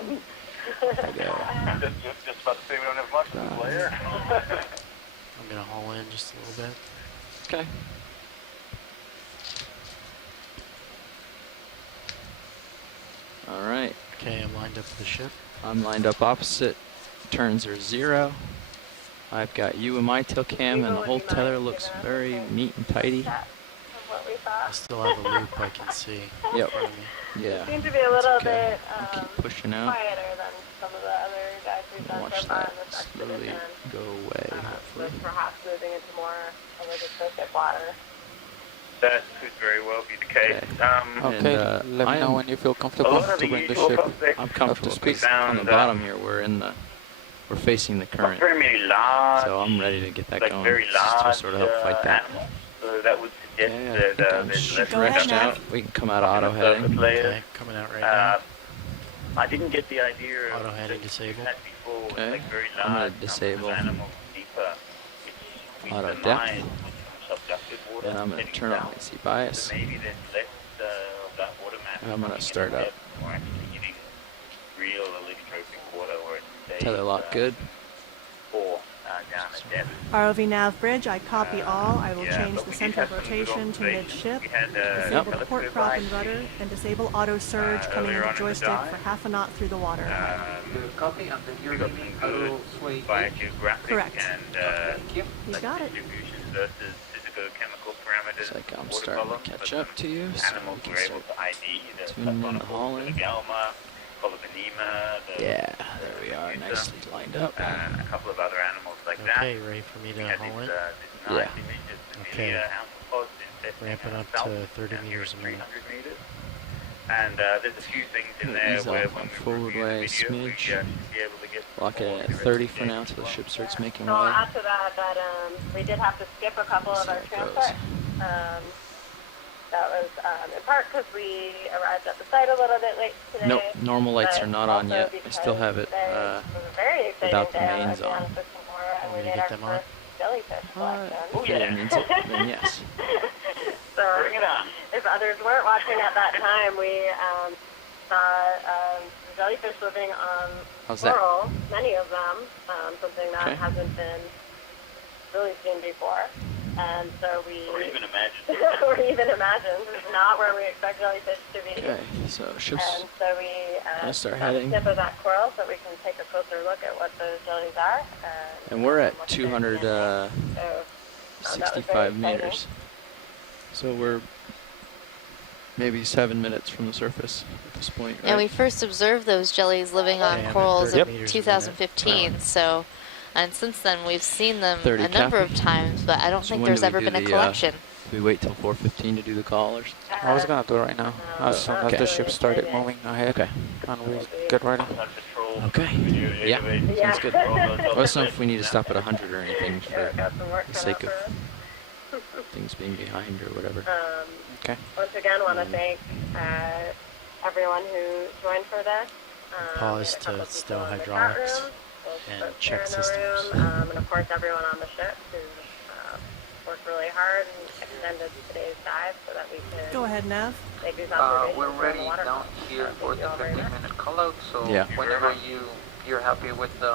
There we go. Just about to say we don't have much of a player. I'm going to haul in just a little bit. Okay. All right. Okay, I'm lined up with the ship. I'm lined up opposite. Turns are zero. I've got you in my tail cam, and the whole tether looks very neat and tidy. I still have a loop I can see. Yep. in front of me. Yeah. Seems to be a little Okay. bit I'll keep pushing out. quieter than some of the other guys we've done Watch so far that in this slowly expedition. go away, hopefully. With perhaps moving into more Olympic water. That could very well be the case. Okay, let me know when you feel comfortable to bring the ship I'm up comfortable. to speed. On the bottom here, we're facing the current, very many large, so I'm ready to get that like going. very Just to large sort of help fight that. animals. So that would suggest Yeah, that I'm there's less stretched out. We can come out auto heading. Okay, coming out right now. I didn't get the idea of Auto heading disabled. that before. With Okay, like very large I'm gonna numbers of disable animals deeper. Which auto we depth. surmise subducted water Then I'm going to heading turn on south. AC bias. So maybe there's less of that water mass. And I'm going to coming start in up. depth, or actually getting real allotropic water where it stays Tether lock good. or down at depth. ROV nav bridge, I copy all. I will Yeah, change but the we did center have of some good rotation to observations. midship, We had disable the telescope port prop and lights, rudder, and disable auto surge coming earlier into on in the joystick dive. for half a knot through the water. The copy, and then you're leaving auto sway. Biogeographic Correct. and Thank you. You got it. distributions versus physicochemical parameters. Looks like I'm water starting column, to but catch up to you, so animals we were can able start to ID the tuning in the hauling. Galma, Colobanema, the Yeah, there we are, nicely lined up. and a couple of other animals like Okay, that. ready for me to We had haul these, in? this nice Yeah. images, Okay. amphipods in Ramping up south, to 30 down here meters at a minute. 300 meters. And there's a few things in there Ease where off when on we forward review the way a video, we smidge. should be able to get Lock it more at accurate 30 for data. now until the ship starts making So I'll way. add to that we did have to skip a couple of our transects. That was in part because we arrived at the site a little bit late today. Nope, normal lights but are not on also yet. I because still have it today was a very exciting without the day mains on on. the Fishing Corps, and we Want me to made get our them on? first jellyfish collection. If it means it, then yes. So if others weren't watching at that time, we saw jellyfish living on How's that? coral, many of them, something that Okay. hasn't been really seen before. And so we... Or even imagined. or even imagined. This is not where we expect jellyfish to be. Okay, so ship's And so we gonna start took a heading. snip of that coral so we can take a closer look at what those jellies are. And we're at what they're doing. So, that was very 265 exciting. meters. So we're maybe 7 minutes from the surface at this point, right? And we first observed those jellies living on Yeah, corals yep. in 2015, so, and since then we've seen them 30 a number copy. of times, but I don't So think when there's do we ever do been a the, collection. Do we wait till 4:15 to do the callers? I was gonna do it right now. As soon as the ship started moving ahead, Okay. and we get ready. Okay. Yeah, sounds good. Let us know if we need to stop at 100 or anything for the sake of things being behind or whatever. Okay. Once again, want to thank everyone who joined for this. Pause to stow hydraulics and check systems. And of course, everyone on the ship who worked really hard and extended today's dive so that we could Go ahead, Nav. make these observations. We're from ready the water. down here for the 15-minute call-out, so Yeah. whenever you're happy with the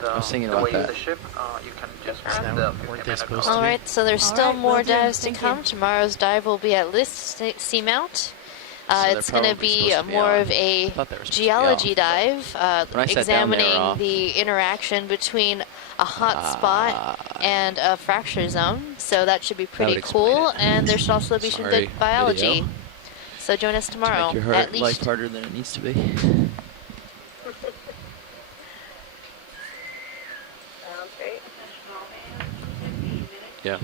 I was thinking the about way of that. the ship, you can just Now, have the weren't they 15-minute supposed call-out. to be? Alright, so there's All still right, more will do. dives to Thank come. you. Tomorrow's dive will be at List Seamount. they're It's going to probably be supposed to be more on. of a Thought they were supposed to be geology off. dive, When I sat down, they were examining off. the interaction between a hot spot and a fracture zone. So that should be pretty would explain cool. it. And there should also be some Sorry, good biology. video. So join us tomorrow To make your at least. life harder than it needs to be. Sounds great. Yeah.